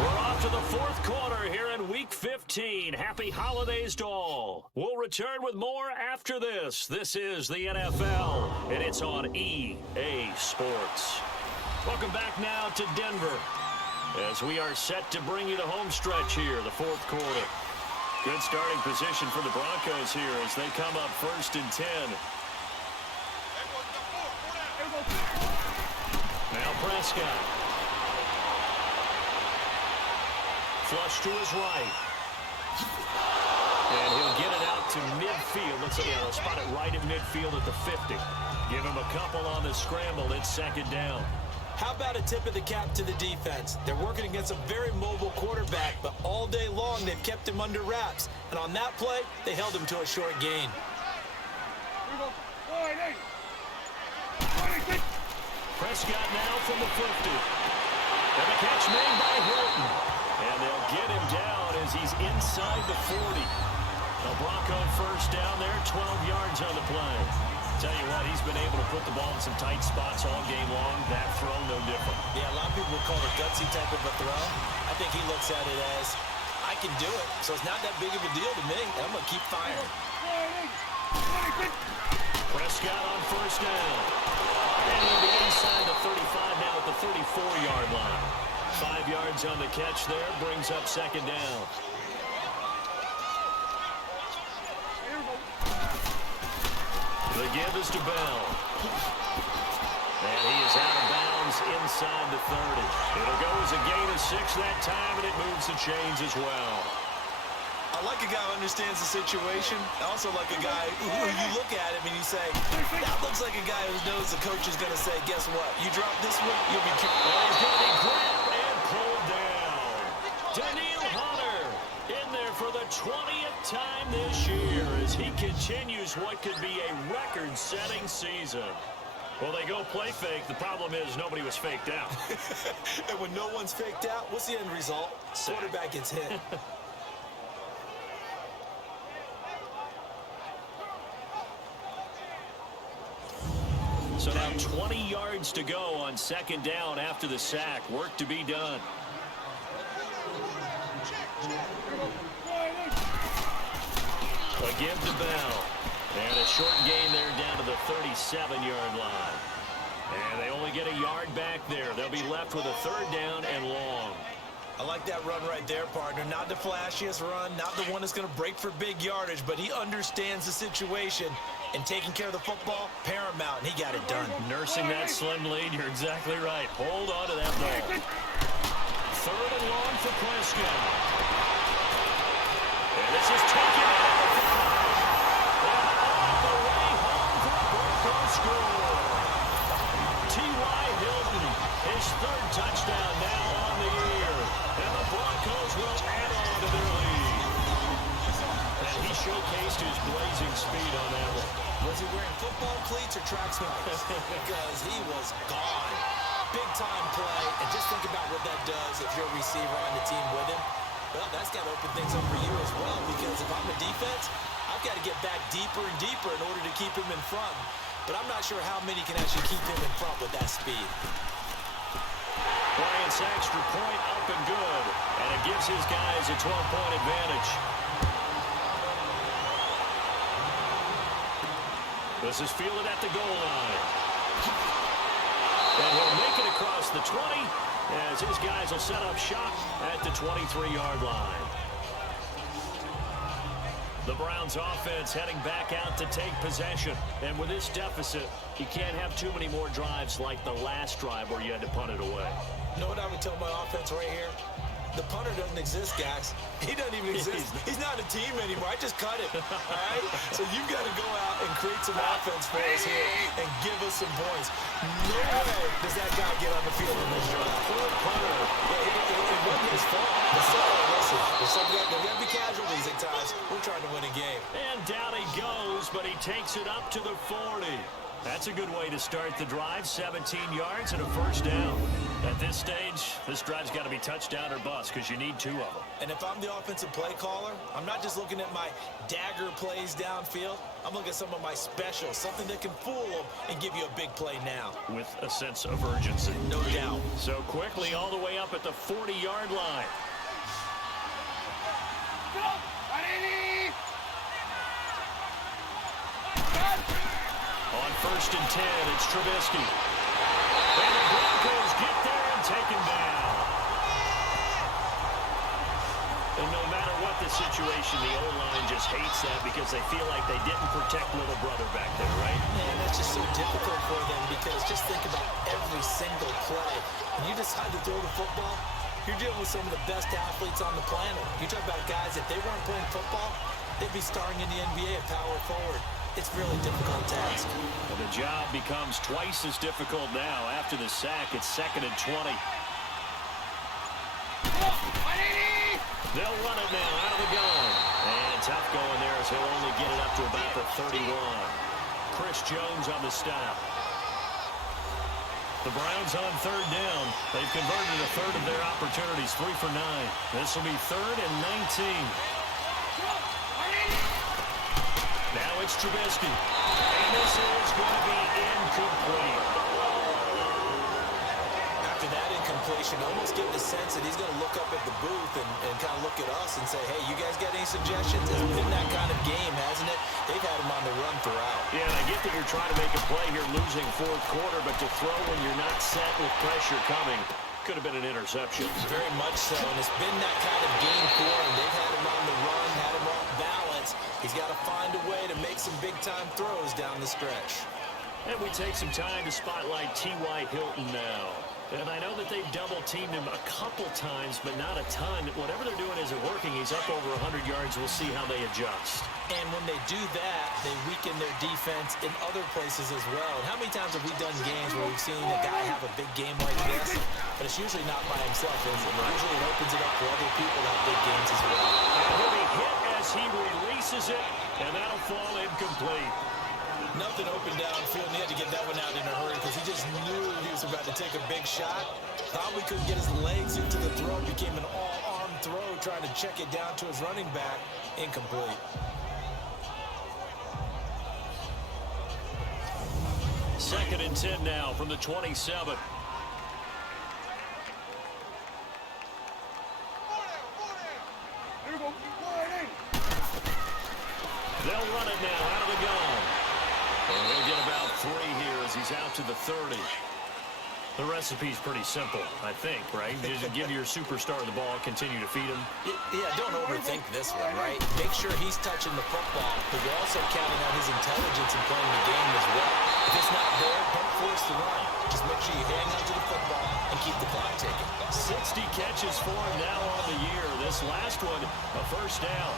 We're off to the 4th quarter here in Week 15. Happy holidays to all. We'll return with more after this. This is the NFL, and it's on EA Sports. Welcome back now to Denver as we are set to bring you the home stretch here, the 4th quarter. Good starting position for the Broncos here as they come up 1st and 10. Now Prescott. Flush to his right. And he'll get it out to midfield. Let's see, they'll spot it right at midfield at the 50. Give him a couple on the scramble. It's second down. How about a tip of the cap to the defense? They're working against a very mobile quarterback, but all day long they've kept him under wraps. And on that play, they held him to a short gain. Prescott now from the 50. And the catch made by Hilton. And they'll get him down as he's inside the 40. The Bronco first down there, 12 yards on the play. Tell you what, he's been able to put the ball in some tight spots all game long. That throw, no different. Yeah, a lot of people would call it a gutsy type of a throw. I think he looks at it as, I can do it, so it's not that big of a deal to me, and I'm going to keep firing. Prescott on first down. And he'll be inside the 35 now at the 34-yard line. 5 yards on the catch there, brings up second down. The give is to Bell. And he is out of bounds inside the 30. It'll go as a gain of 6 that time, and it moves the chains as well. I like a guy who understands the situation. I also like a guy who you look at him and you say, that looks like a guy who knows the coach is going to say, guess what? You drop this one, you'll be kicked. Well, he's going to be grabbed and pulled down. Daniil Hunter in there for the 20th time this year as he continues what could be a record-setting season. Well, they go play fake. The problem is nobody was faked out. And when no one's faked out, what's the end result? Quarterback gets hit. So now 20 yards to go on second down after the sack. Work to be done. A give to Bell. And a short gain there down to the 37-yard line. And they only get a yard back there. They'll be left with a third down and long. I like that run right there, partner. Not the flashiest run, not the one that's going to break for big yardage, but he understands the situation, and taking care of the football, paramount, and he got it done. Nursing that slim lead, you're exactly right. Hold on to that ball. Third and long for Prescott. And this is taken out of the and on the way home for a Broncos score. T.Y. Hilton, his third touchdown now on the year. And the Broncos will add on to their lead. And he showcased his blazing speed on that one. Was he wearing football cleats or track spikes? Because he was gone. Big-time play, and just think about what that does if you're a receiver on the team with him. Well, that's got to open things up for you as well, because if I'm a defense, I've got to get back deeper and deeper in order to keep him in front. But I'm not sure how many can actually keep him in front with that speed. Bryant's extra point up and good, and it gives his guys a 12-point advantage. This is fielded at the goal line. And he'll make it across the 20 as his guys will set up shop at the 23-yard line. The Browns offense heading back out to take possession. And with this deficit, you can't have too many more drives like the last drive where you had to punt it away. You know what I would tell my offense right here? The punter doesn't exist, guys. He doesn't even exist. He's not a team anymore. I just cut it, all right? So you've got to go out and create some offense for us here and give us some points. No way does that guy get on the field in this drive. Poor punter. It wasn't his fault. Listen, there's got to be casualties at times. We're trying to win a game. And down he goes, but he takes it up to the 40. That's a good way to start the drive. 17 yards and a first down. At this stage, this drive's got to be touchdown or bust because you need 2 of them. And if I'm the offensive play caller, I'm not just looking at my dagger plays downfield. I'm looking at some of my specials, something that can fool them and give you a big play now. With a sense of urgency. No doubt. So quickly all the way up at the 40-yard line. On first and 10, it's Trubisky. And the Broncos get there and take him down. And no matter what the situation, the O-line just hates that because they feel like they didn't protect little brother back there, right? Man, that's just so difficult for them because just think about every single play. When you decide to throw the football, You're dealing with some of the best athletes on the planet. You talk about guys, if they weren't playing football, they'd be starring in the NBA at power forward. It's a really difficult task. And the job becomes twice as difficult now. After the sack, it's 2nd and 20. They'll run it now out of the gun. And tough going there as he'll only get it up to about the 31. Chris Jones on the stop. The Browns on 3rd down. They've converted a third of their opportunities, 3 for 9. This will be 3rd and 19. Now it's Trubisky. And this is going to be incomplete. After that incompletion, almost getting the sense that he's going to look up at the booth and kind of look at us and say, hey, you guys got any suggestions? It's been that kind of game, hasn't it? They've had him on the run throughout. Yeah, and I get that you're trying to make a play here losing 4th quarter, but to throw when you're not set with pressure coming could have been an interception. Very much so, and it's been that kind of game for him. They've had him on the run, had him off balance. He's got to find a way to make some big-time throws down the stretch. And we take some time to spotlight T.Y. Hilton now. And I know that they've double-teamed him a couple times, but not a ton. Whatever they're doing isn't working. He's up over 100 yards. We'll see how they adjust. And when they do that, they weaken their defense in other places as well. And how many times have we done games where we've seen a guy have a big game like this, but it's usually not by himself, is it? Usually it opens it up for other people to have big games as well. And he'll be hit as he releases it, and that'll fall incomplete. Nothing open downfield, and he had to get that one out in a hurry because he just knew he was about to take a big shot. Probably couldn't get his legs into the throw. Became an all-arm throw, trying to check it down to his running back. Incomplete. Second and 10 now from the 27. They'll run it now out of the gun. And he'll get about 3 here as he's out to the 30. The recipe's pretty simple, I think, right? Just give your superstar the ball, continue to feed him. Yeah, don't overthink this one, right? Make sure he's touching the football, but you're also counting on his intelligence in playing the game as well. If it's not there, don't force the run. Just make sure you hang on to the football and keep the clock ticking. 60 catches for him now on the year. This last one, a first down.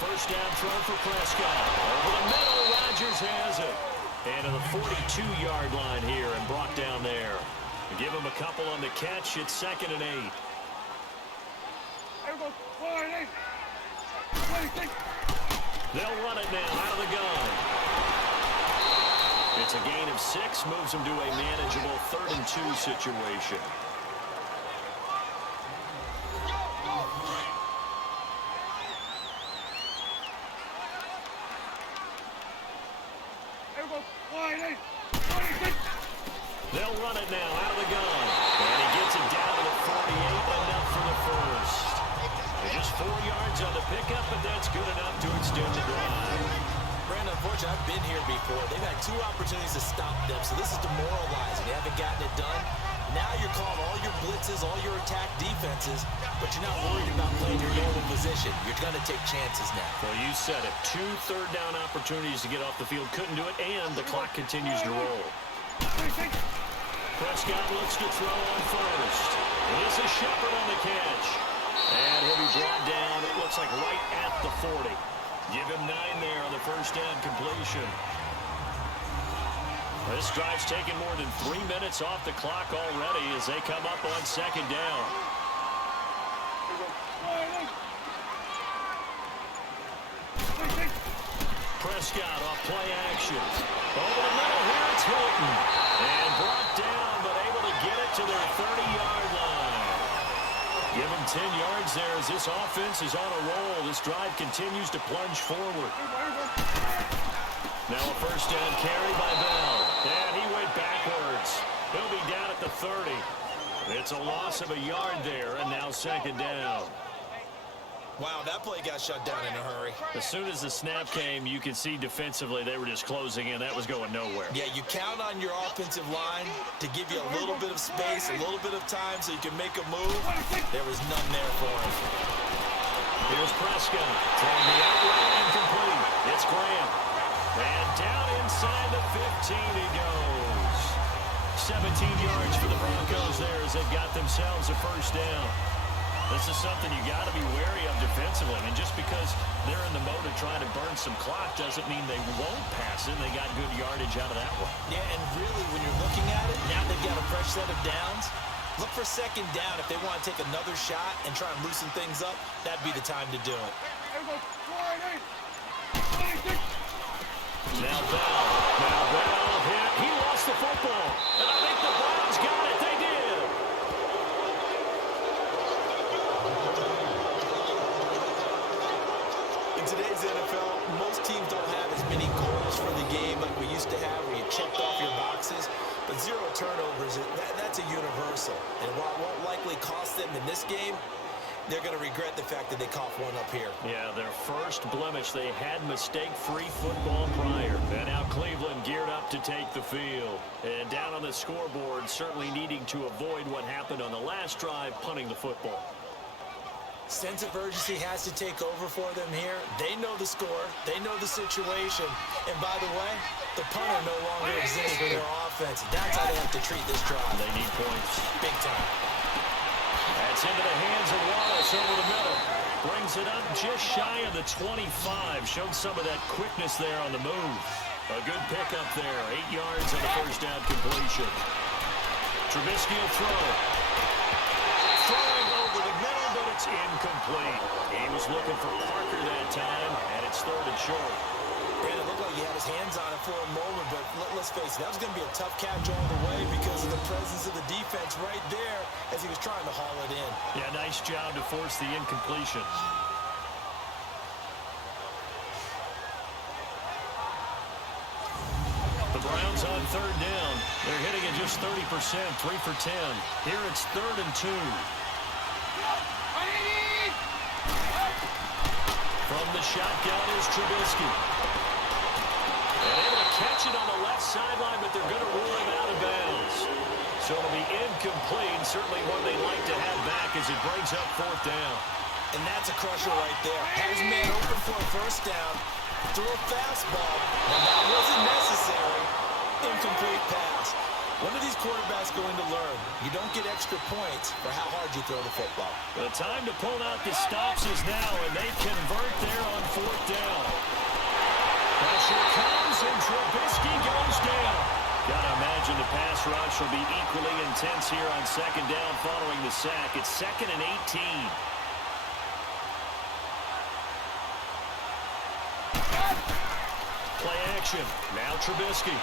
First down throw for Prescott. Over the middle, Rodgers has it. And to the 42-yard line here and brought down there. Give him a couple on the catch. It's 2nd and 8. They'll run it now out of the gun. It's a gain of 6. Moves them to a manageable 3rd and 2 situation. They'll run it now out of the gun. And he gets it down to the 48, enough for the first. Just 4 yards on the pickup, but that's good enough to extend the drive. Brandon, unfortunately, I've been here before. They've had 2 opportunities to stop them, so this is demoralizing. They haven't gotten it done. Now you're calling all your blitzes, all your attack defenses, but you're not worried about playing your normal position. You're going to take chances now. Well, you said it. 2 third-down opportunities to get off the field. Couldn't do it, and the clock continues to roll. Prescott looks to throw on first. This is Shepard on the catch. And he'll be brought down, it looks like right at the 40. Give him 9 there on the first down completion. This drive's taken more than 3 minutes off the clock already as they come up on 2nd down. Prescott off play action. Over the middle here, it's Hilton. And brought down, but able to get it to their 30-yard line. Give him 10 yards there as this offense is on a roll. This drive continues to plunge forward. Now a first down carry by Bell. And he went backwards. He'll be down at the 30. It's a loss of a yard there, and now 2nd down. Wow, that play got shut down in a hurry. As soon as the snap came, you could see defensively they were just closing in. That was going nowhere. Yeah, you count on your offensive line to give you a little bit of space, a little bit of time so you can make a move. There was none there for him. Here's Prescott. Throwing the out route, incomplete. It's Graham. And down inside the 15 he goes. 17 yards for the Broncos there as they've got themselves a first down. This is something you got to be wary of defensively. I mean, just because they're in the mode of trying to burn some clock doesn't mean they won't pass it. They got good yardage out of that one. Yeah, and really, when you're looking at it, now they've got a fresh set of downs. Look for second down if they want to take another shot and try and loosen things up. That'd be the time to do it. Now Bell hit. He lost the football. And I think the Browns got it. They did. In today's NFL, most teams don't have as many goals for the game like we used to have where you checked off your boxes. But 0 turnovers, that's a universal. And while it won't likely cost them in this game, they're going to regret the fact that they coughed one up here. Yeah, their first blemish. They had mistake-free football prior. And now Cleveland geared up to take the field. And down on the scoreboard, certainly needing to avoid what happened on the last drive, punting the football. Sense of urgency has to take over for them here. They know the score. They know the situation. And by the way, the punter no longer exists for their offense. That's how they have to treat this drive. They need points. Big time. That's into the hands of Wallace over the middle. Brings it up just shy of the 25. Showed some of that quickness there on the move. A good pickup there. 8 yards on the first down completion. Trubisky will throw. Throwing over the middle, but it's incomplete. He was looking for Parker that time, and it's 3rd and short. Brandon, it looked like he had his hands on it for a moment, but let's face it, that was going to be a tough catch all the way because of the presence of the defense right there as he was trying to haul it in. Yeah, nice job to force the incompletion. The Browns on 3rd down. They're hitting it just 30%, 3 for 10. Here it's 3rd and 2. From the shotgun is Trubisky. And able to catch it on the left sideline, but they're going to rule him out of bounds. So it'll be incomplete. Certainly one they'd like to have back as it brings up 4th down. And that's a crusher right there. Had his man open for a first down. Threw a fastball. And that wasn't necessary. Incomplete pass. When are these quarterbacks going to learn? You don't get extra points for how hard you throw the football. The time to pull out the stops is now, and they convert there on 4th down. Pressure comes, and Trubisky goes down. Gotta imagine the pass rush will be equally intense here on 2nd down following the sack. It's 2nd and 18. Play action. Now Trubisky.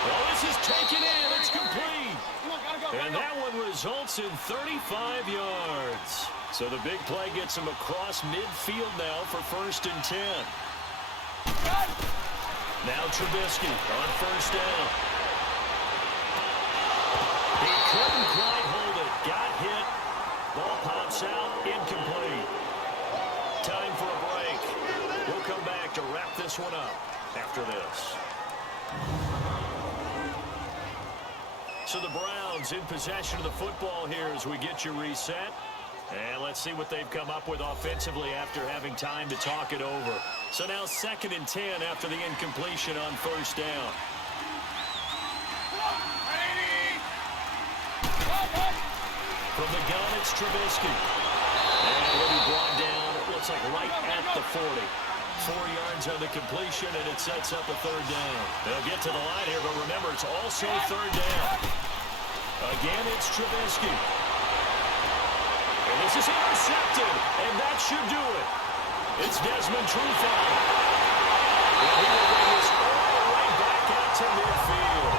Well, this is taken in. It's complete. And that one results in 35 yards. So the big play gets him across midfield now for 1st and 10. Now Trubisky on 1st down. He couldn't quite hold it. Got hit. Ball pops out. Incomplete. Time for a break. We'll come back to wrap this one up after this. So the Browns in possession of the football here as we get you reset. And let's see what they've come up with offensively after having time to talk it over. So now 2nd and 10 after the incompletion on 1st down. From the gun, it's Trubisky. And he'll be brought down, it looks like right at the 40. 4 yards on the completion, and it sets up a 3rd down. They'll get to the line here, but remember, it's also 3rd down. Again, it's Trubisky. And this is intercepted, and that should do it. It's Desmond Trufant. And he will bring this all the way back out to midfield.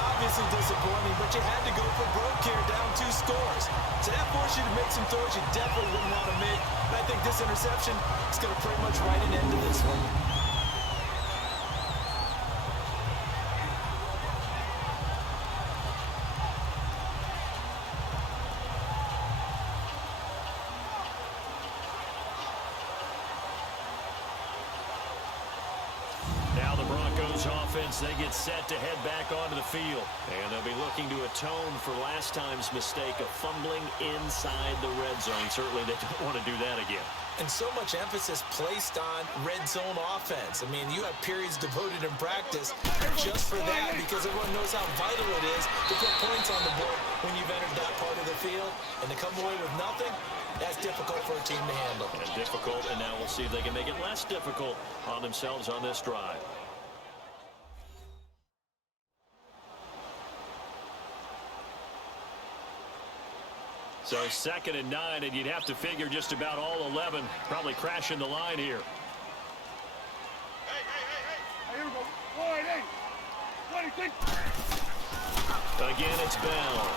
Obviously disappointing, but you had to go for broke here, down 2 scores. So that forced you to make some throws you definitely wouldn't want to make. And I think this interception is going to pretty much write an end to this one. Broncos offense, they get set to head back onto the field. And they'll be looking to atone for last time's mistake of fumbling inside the red zone. Certainly they don't want to do that again. And so much emphasis placed on red zone offense. I mean, you have periods devoted in practice just for that because everyone knows how vital it is to put points on the board when you've entered that part of the field. And to come away with nothing, that's difficult for a team to handle. And difficult, and now we'll see if they can make it less difficult on themselves on this drive. So 2nd and 9, and you'd have to figure just about all 11 probably crashing the line here. Hey, here we go. 26. Again, it's Bell.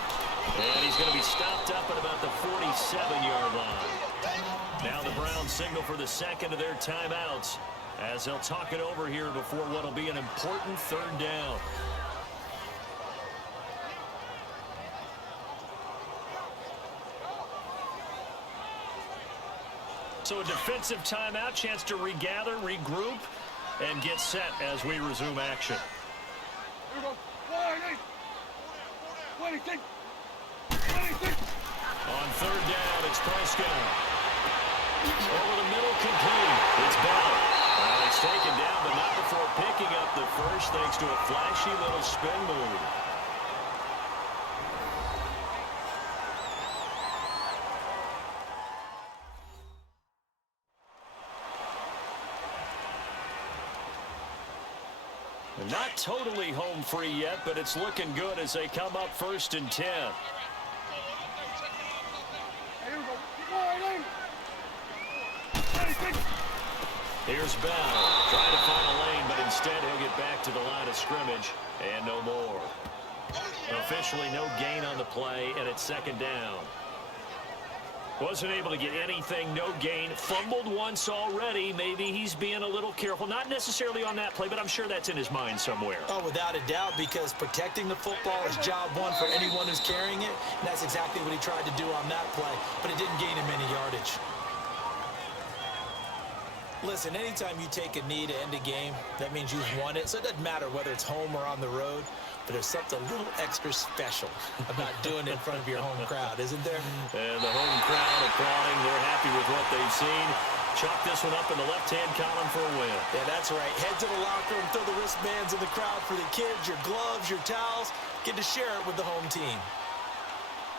And he's going to be stopped up at about the 47-yard line. Now the Browns signal for the second of their timeouts as they'll talk it over here before what will be an important 3rd down. So a defensive timeout, chance to regather, regroup, and get set as we resume action. Here we go. 26. 26. On 3rd down, it's Prescott. Over the middle, complete. It's Bell. Well, it's taken down, but not before picking up the first thanks to a flashy little spin move. Not totally home free yet, but it's looking good as they come up 1st and 10. Hey, here we go. 26. Here's Bell, trying to find a lane, but instead he'll get back to the line of scrimmage, and no more. Officially no gain on the play, and it's 2nd down. Wasn't able to get anything, no gain. Fumbled once already. Maybe he's being a little careful. Not necessarily on that play, but I'm sure that's in his mind somewhere. Oh, without a doubt, because protecting the football is job one for anyone who's carrying it. And that's exactly what he tried to do on that play, but it didn't gain him any yardage. Listen, anytime you take a knee to end a game, that means you've won it. So it doesn't matter whether it's home or on the road. But there's something a little extra special about doing it in front of your home crowd, isn't there? And the home crowd applauding. They're happy with what they've seen. Chalk this one up in the left-hand column for a win. Yeah, that's right. Head to the locker room, throw the wristbands in the crowd for the kids, your gloves, your towels. Get to share it with the home team.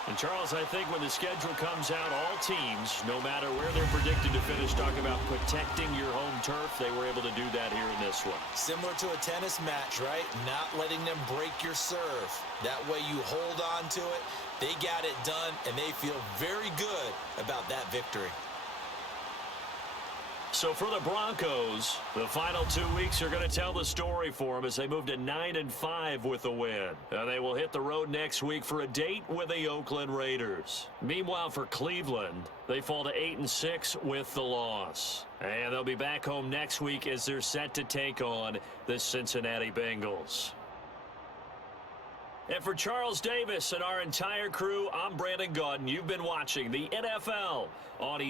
And, Charles, I think when the schedule comes out, all teams, no matter where they're predicted to finish, talk about protecting your home turf. They were able to do that here in this one. Similar to a tennis match, right? Not letting them break your serve. That way you hold on to it. They got it done, and they feel very good about that victory. So for the Broncos, the final 2 weeks are going to tell the story for them as they move to 9-5 with a win. And they will hit the road next week for a date with the Oakland Raiders. Meanwhile, for Cleveland, they fall to 8-6 with the loss. And they'll be back home next week as they're set to take on the Cincinnati Bengals. And for Charles Davis and our entire crew, I'm Brandon Gaudin. You've been watching the NFL on